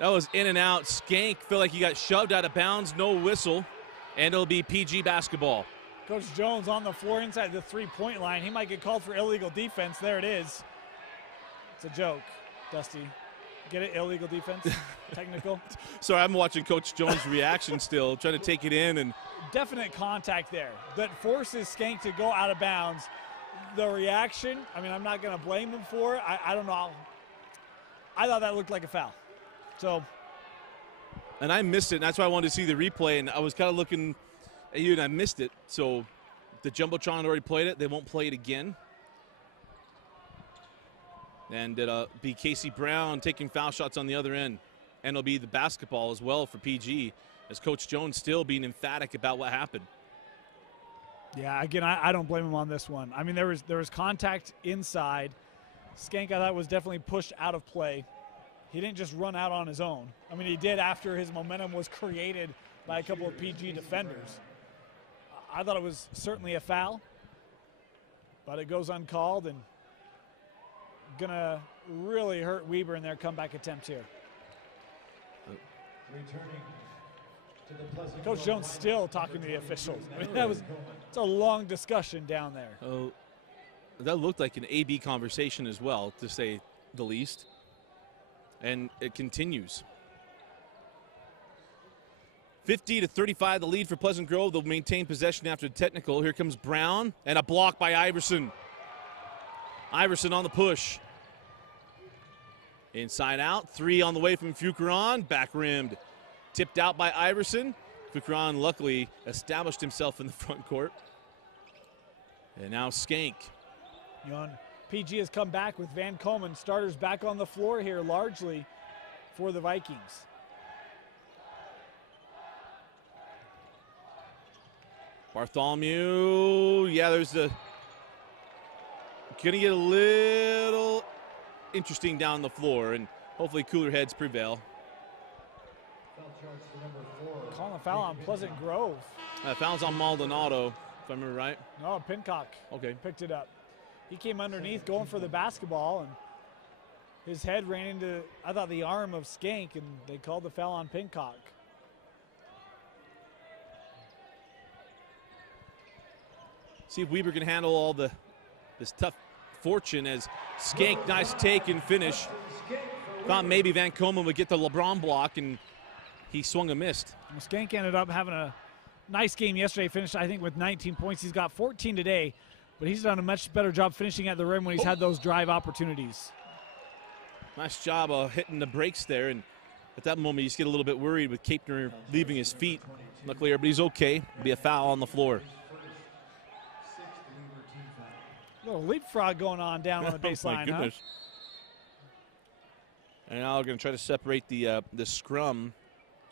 that was in and out. Skank felt like he got shoved out of bounds. No whistle, and it'll be PG basketball. Coach Jones on the floor inside the three-point line. He might get called for illegal defense. There it is. It's a joke, Dusty. Get it? Illegal defense? Technical? Sorry, I'm watching Coach Jones' reaction still, trying to take it in. And definite contact there that forces Skank to go out of bounds. The reaction, I mean, I'm not going to blame him for it. I don't know. I thought that looked like a foul. So. And I missed it, and that's why I wanted to see the replay. And I was kind of looking at you, and I missed it. So the Jumbotron already played it. They won't play it again. And it'll be Casey Brown taking foul shots on the other end. And it'll be the basketball as well for PG, as Coach Jones still being emphatic about what happened. Yeah, again, I don't blame him on this one. I mean, there was contact inside. Skank, I thought, was definitely pushed out of play. He didn't just run out on his own. I mean, he did after his momentum was created by a couple of PG defenders. I thought it was certainly a foul, but it goes uncalled and gonna really hurt Weber in their comeback attempt here. Returning to the Pleasant Coach Grove Jones still talking to the officials. I mean, it's a long discussion down there. Oh, that looked like an AB conversation as well, to say the least. And it continues. 50-35, the lead for Pleasant Grove. They'll maintain possession after the technical. Here comes Brown, and a block by Iverson. Iverson on the push. Inside out, three on the way from Fucaron, back rimmed. Tipped out by Iverson. Fucaron luckily established himself in the front court. And now Skank. PG has come back with Van Komen. Starters back on the floor here largely for the Vikings. Bartholomew, yeah, there's the, gonna get a little interesting down the floor, and hopefully cooler heads prevail. Calling a foul on Pleasant Grove. Foul's on Maldonado, if I remember right. No, Pincock. Okay. Picked it up. He came underneath going for the basketball, and his head ran into, I thought, the arm of Skank, and they called the foul on Pincock. See if Weber can handle all this tough fortune as Skank, nice take and finish. Thought maybe Van Komen would get the LeBron block, and he swung and missed. Well, Skank ended up having a nice game yesterday. Finished, I think, with 19 points. He's got 14 today, but he's done a much better job finishing at the rim when he's had those drive opportunities. Nice job of hitting the brakes there, and at that moment you just get a little bit worried with Kapner leaving his feet. Luckily everybody's okay. It'll be a foul on the floor. A little leapfrog going on down on the baseline. Oh my goodness. Huh? And now we're going to try to separate the scrum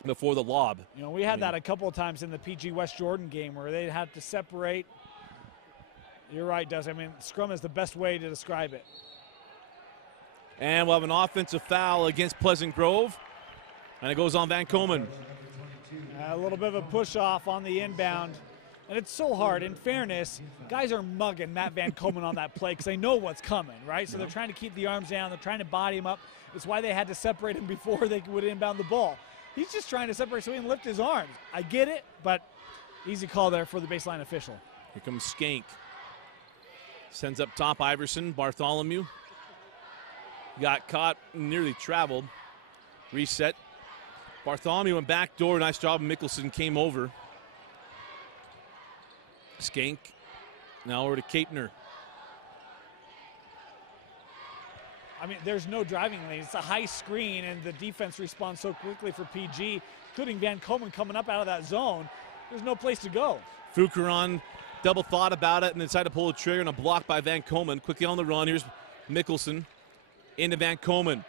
before the lob. You know, we had that a couple of times in the PG West Jordan game where they'd have to separate. You're right, Dusty. I mean, scrum is the best way to describe it. And we'll have an offensive foul against Pleasant Grove. And it goes on Van Komen. A little bit of a push off on the inbound. And it's so hard. In fairness, guys are mugging Matt Van Komen on that play because they know what's coming, right? So they're trying to keep the arms down. They're trying to body him up. It's why they had to separate him before they would inbound the ball. He's just trying to separate so he can lift his arms. I get it, but easy call there for the baseline official. Here comes Skank. Sends up top Iverson. Bartholomew got caught, nearly traveled. Reset. Bartholomew went back door. Nice job. Mickelson came over. Skank. Now over to Kapner. I mean, there's no driving lane. It's a high screen, and the defense responds so quickly for PG, including Van Komen coming up out of that zone. There's no place to go. Fukuron double thought about it and decided to pull the trigger, and a block by Van Komen. Quickly on the run. Here's Mickelson into Van Komen.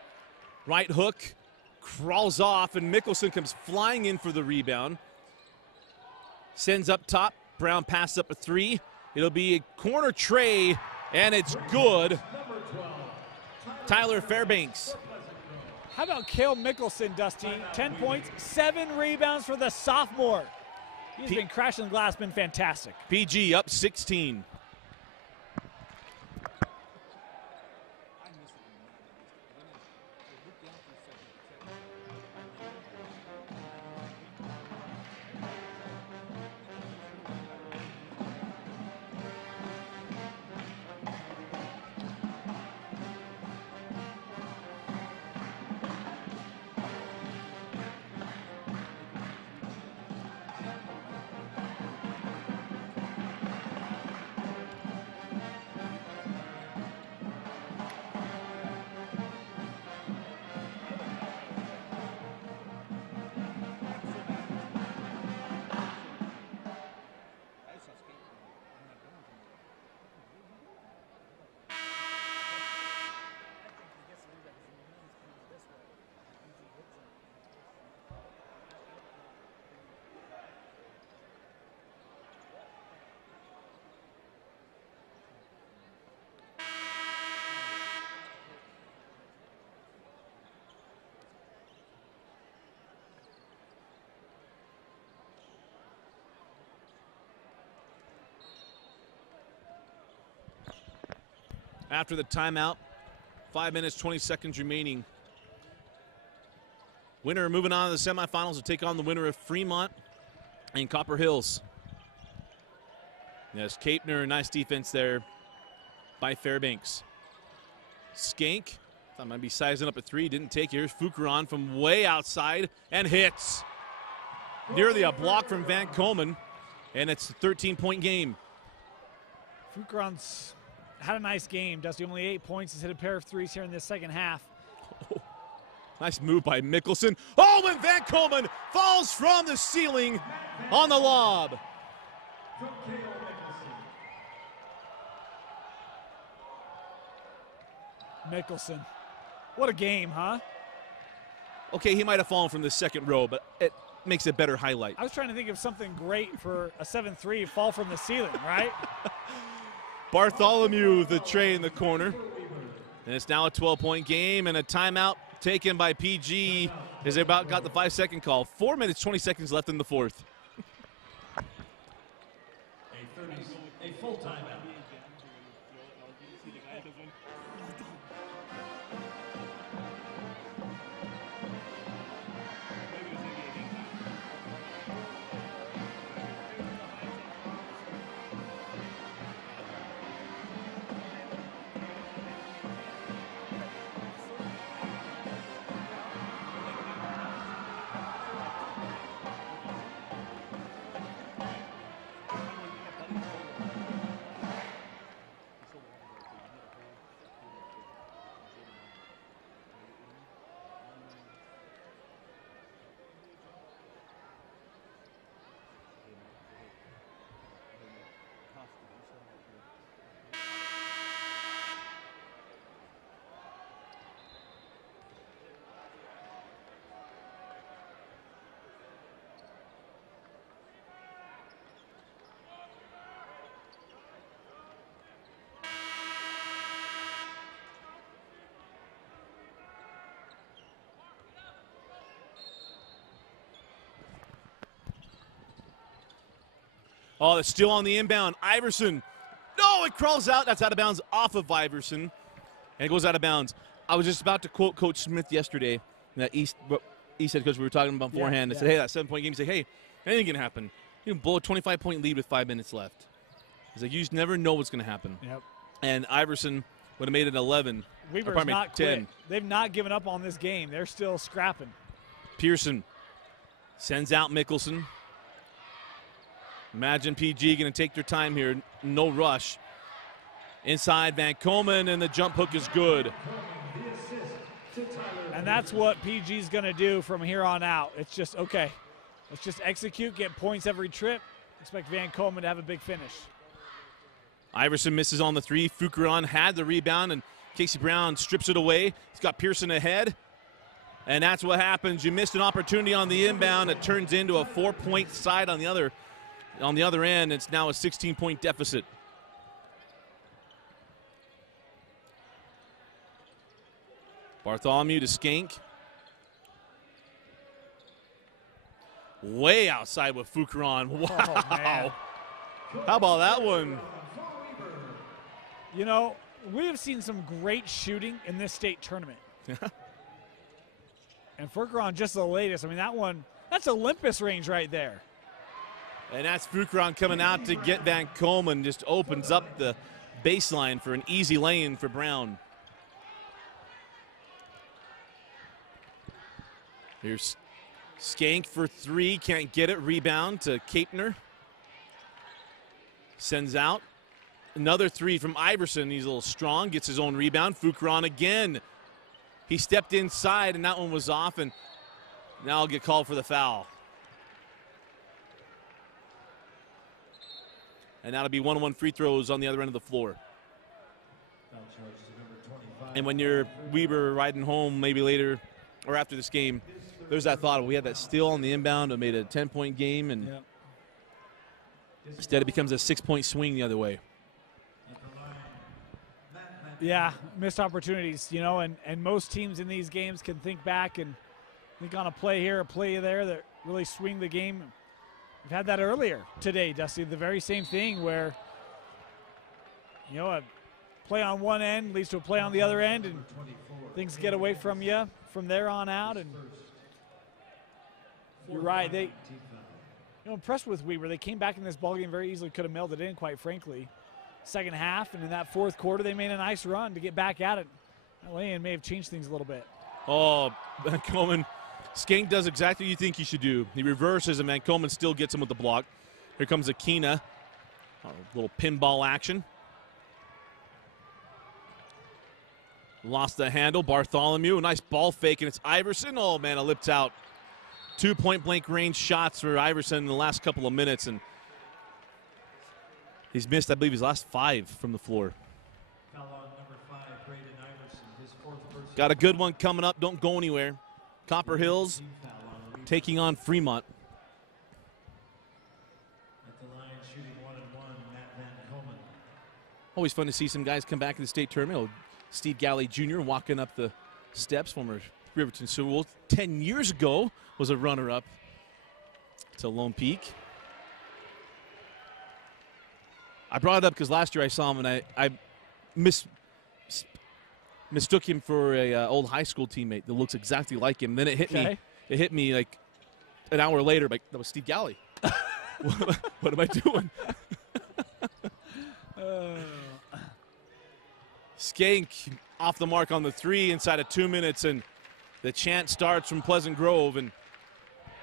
Right hook. Crawls off, and Mickelson comes flying in for the rebound. Sends up top. Brown passes up a three. It'll be a corner tray, and it's good. Tyler Fairbanks. How about Cale Mickelson, Dusty? 10 points, 7 rebounds for the sophomore. He's been crashing the glass, been fantastic. PG up 16. After the timeout, 5 minutes, 20 seconds remaining. Winner moving on to the semifinals to take on the winner of Fremont and Copper Hills. Yes, Kapner, nice defense there by Fairbanks. Skank, thought might be sizing up a three, didn't take. Here's Fukuron from way outside and hits. Nearly a block from Van Komen, and it's a 13-point game. Fukuron's had a nice game, Dusty. Only 8 points. He's hit a pair of threes here in the second half. Oh, nice move by Mickelson. Oh, and Van Komen falls from the ceiling on the lob. Mickelson. What a game, huh? Okay, he might have fallen from the second row, but it makes a better highlight. I was trying to think of something great for a 7-3 fall from the ceiling, right? Bartholomew, the tray in the corner. And it's now a 12-point game, and a timeout taken by PG as they about got the 5-second call. 4 minutes, 20 seconds left in the fourth. A full timeout. Oh, it's still on the inbound. Iverson. No, it crawls out. That's out of bounds off of Iverson. And it goes out of bounds. I was just about to quote Coach Smith yesterday. That he said, because we were talking about beforehand, I said, hey, that 7-point game. He said, hey, anything can happen. You can blow a 25-point lead with 5 minutes left. He's like, you just never know what's going to happen. Yep. and Iverson would have made it 11. Weaver's not 10. Quit. They've not given up on this game. They're still scrapping. Pearson sends out Mickelson. Imagine PG going to take their time here. No rush. Inside Van Komen, and the jump hook is good. And that's what PG's going to do from here on out. It's just, okay, let's just execute, get points every trip. Expect Van Komen to have a big finish. Iverson misses on the three. Fukuran had the rebound, and Casey Brown strips it away. He's got Pearson ahead. And that's what happens. You missed an opportunity on the inbound. It turns into a 4-point side on the other end. It's now a 16-point deficit. Bartholomew to Skank. Way outside with Fukuran. Wow. How about that one? You know, we have seen some great shooting in this state tournament. And Fukuran just the latest. I mean, that one, that's Olympus range right there. And that's Fukuran coming out to get Van Komen. Just opens up the baseline for an easy lane for Brown. Here's Skank for three. Can't get it. Rebound to Kapner. Sends out. Another three from Iverson. He's a little strong. Gets his own rebound. Fukuran again. He stepped inside, and that one was off, and now I'll get called for the foul. And that'll be 1-1 free throws on the other end of the floor. And when you're Weber riding home maybe later or after this game, there's that thought of we had that steal on the inbound and made a 10-point game, and instead it becomes a 6-point swing the other way. Yeah, missed opportunities, you know, and most teams in these games can think back and think on a play here, a play there that really swing the game. We've had that earlier today, Dusty, the very same thing where, you know, a play on one end leads to a play on the other end, and things get away from you from there on out. And you're right, they, you know, impressed with Weber. They came back in this ballgame very easily, could have mailed it in, quite frankly. Second half, and in that fourth quarter, they made a nice run to get back at it. That lay-in may have changed things a little bit. Oh, Van Komen. Skank does exactly what you think he should do. He reverses, and Van Komen still gets him with the block. Here comes Aquina. A little pinball action. Lost the handle. Bartholomew, a nice ball fake, and it's Iverson. Oh, man, it lipped out. 2 point-blank range shots for Iverson in the last couple of minutes, and he's missed, I believe, his last 5 from the floor. Got a good one coming up. Don't go anywhere. Copper Hills taking on Fremont. Always fun to see some guys come back in the state tournament. Steve Galley Jr. walking up the steps, former Riverton Sewell. 10 years ago was a runner-up to Lone Peak. I brought it up because last year I saw him, and I mistook him for a old high school teammate that looks exactly like him. Then it hit me. It hit me like an hour later. Like, that was Steve Galley. What am I doing? Skank off the mark on the three inside of 2 minutes, and the chant starts from Pleasant Grove. And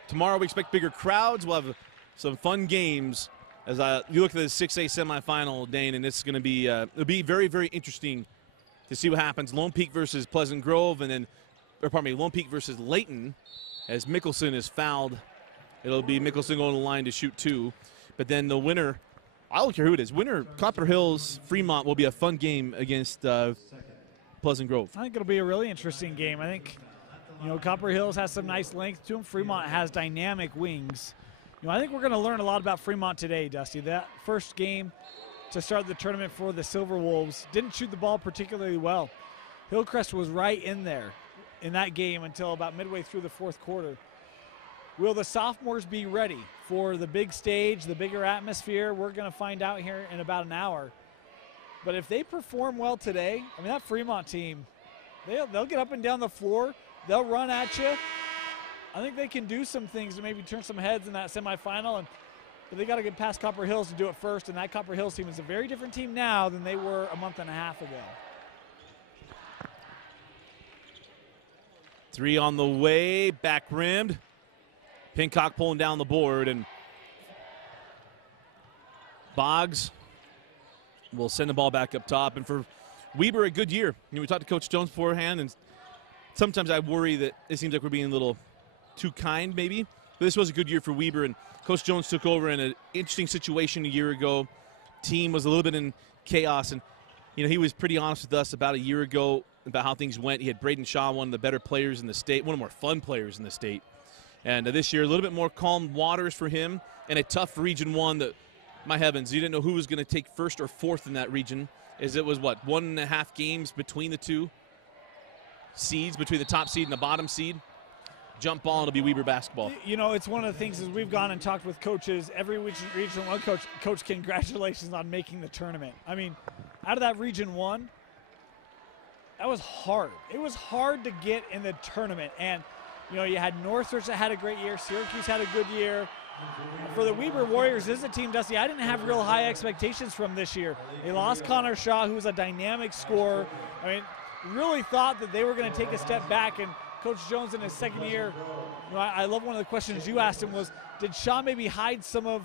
tomorrow we expect bigger crowds. We'll have some fun games. As you look at the 6A semifinal, Dane, and it's going to be it'll be very, very interesting to see what happens. Lone Peak versus Pleasant Grove, and then, or pardon me, Lone Peak versus Layton, as Mickelson is fouled. It'll be Mickelson going to the line to shoot 2. But then the winner, I don't care who it is, winner Copper Hills Fremont will be a fun game against Pleasant Grove. I think it'll be a really interesting game. I think, you know, Copper Hills has some nice length to them. Fremont has dynamic wings. You know, I think we're going to learn a lot about Fremont today, Dusty. That first game to start the tournament for the Silver Wolves didn't shoot the ball particularly well. Hillcrest was right in there in that game until about midway through the fourth quarter. Will the sophomores be ready for the big stage, the bigger atmosphere? We're going to find out here in about an hour. But if they perform well today, I mean, that Fremont team, they'll get up and down the floor. They'll run at you. I think they can do some things to maybe turn some heads in that semifinal, and but they got to get past Copper Hills to do it first, and that Copper Hills team is a very different team now than they were a month and a half ago. 3 on the way, back rimmed. Pincock pulling down the board, and Boggs will send the ball back up top. And for Weber, a good year. We talked to Coach Jones beforehand, and sometimes I worry that it seems like we're being a little too kind, maybe. But this was a good year for Weber, and Coach Jones took over in an interesting situation a year ago. Team was a little bit in chaos, and he was pretty honest with us about a year ago about how things went. He had Braden Shaw, one of the better players in the state, one of the more fun players in the state. And this year, a little bit more calm waters for him, and a tough Region 1 that, my heavens, you didn't know who was going to take first or fourth in that region, as it was, 1.5 games between the two seeds, between the top seed and the bottom seed. Jump ball, and it'll be Weber basketball. It's one of the things as we've gone and talked with coaches, every Region 1 coach, congratulations on making the tournament. I mean, out of that Region 1, that was hard. It was hard to get in the tournament. And, you had Northridge that had a great year. Syracuse had a good year. For the Weber Warriors, this is a team, Dusty, I didn't have real high expectations from this year. They lost Connor Shaw, who was a dynamic scorer. I mean, really thought that they were going to take a step back. And Coach Jones in his second year, I love one of the questions you asked him was, did Shaw maybe hide some of,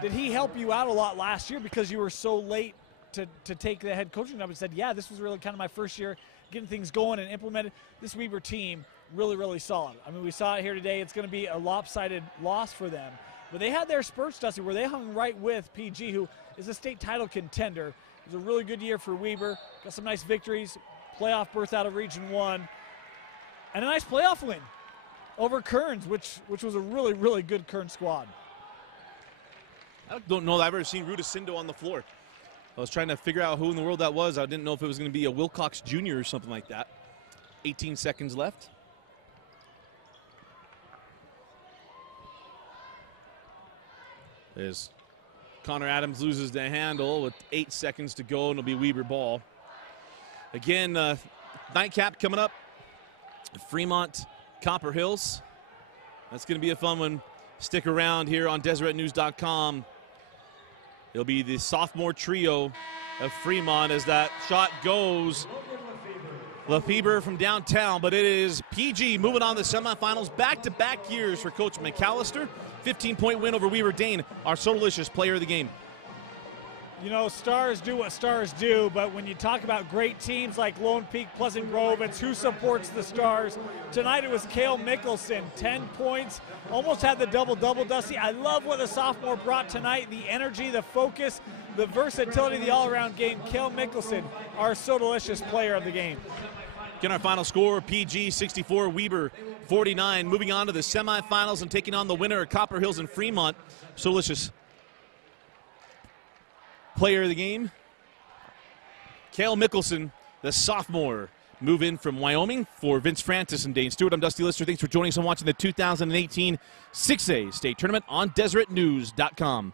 did he help you out a lot last year because you were so late to take the head coaching job? And said, yeah, this was really kind of my first year getting things going and implemented. This Weber team, really, really solid. I mean, we saw it here today. It's going to be a lopsided loss for them. But they had their spurts, Dusty, where they hung right with PG, who is a state title contender. It was a really good year for Weber. Got some nice victories, playoff berth out of Region 1, and a nice playoff win over Kearns, which was a really, really good Kearns squad. I don't know that I've ever seen Rudicindo on the floor. I was trying to figure out who in the world that was. I didn't know if it was going to be a Wilcox Jr. or something like that. 18 seconds left. As Connor Adams loses the handle with 8 seconds to go, and it'll be Weber ball. Again, nightcap coming up. Fremont, Copper Hills. That's going to be a fun one. Stick around here on DeseretNews.com. It'll be the sophomore trio of Fremont as that shot goes. Lefebvre from downtown, but it is PG moving on to the semifinals. Back-to-back years for Coach McAllister. 15-point win over Weber Dane, our so delicious player of the game. Stars do what stars do, but when you talk about great teams like Lone Peak, Pleasant Grove, it's who supports the Stars. Tonight it was Cale Mickelson, 10 points, almost had the double-double, Dusty. I love what the sophomore brought tonight, the energy, the focus, the versatility, the all-around game. Cale Mickelson, our so delicious player of the game. Again, our final score, PG 64, Weber 49. Moving on to the semifinals and taking on the winner of Copper Hills and Fremont. So delicious. Player of the game, Cale Mickelson, the sophomore, move in from Wyoming. For Vince Francis and Dane Stewart, I'm Dusty Lister. Thanks for joining us and watching the 2018 6A State Tournament on DeseretNews.com.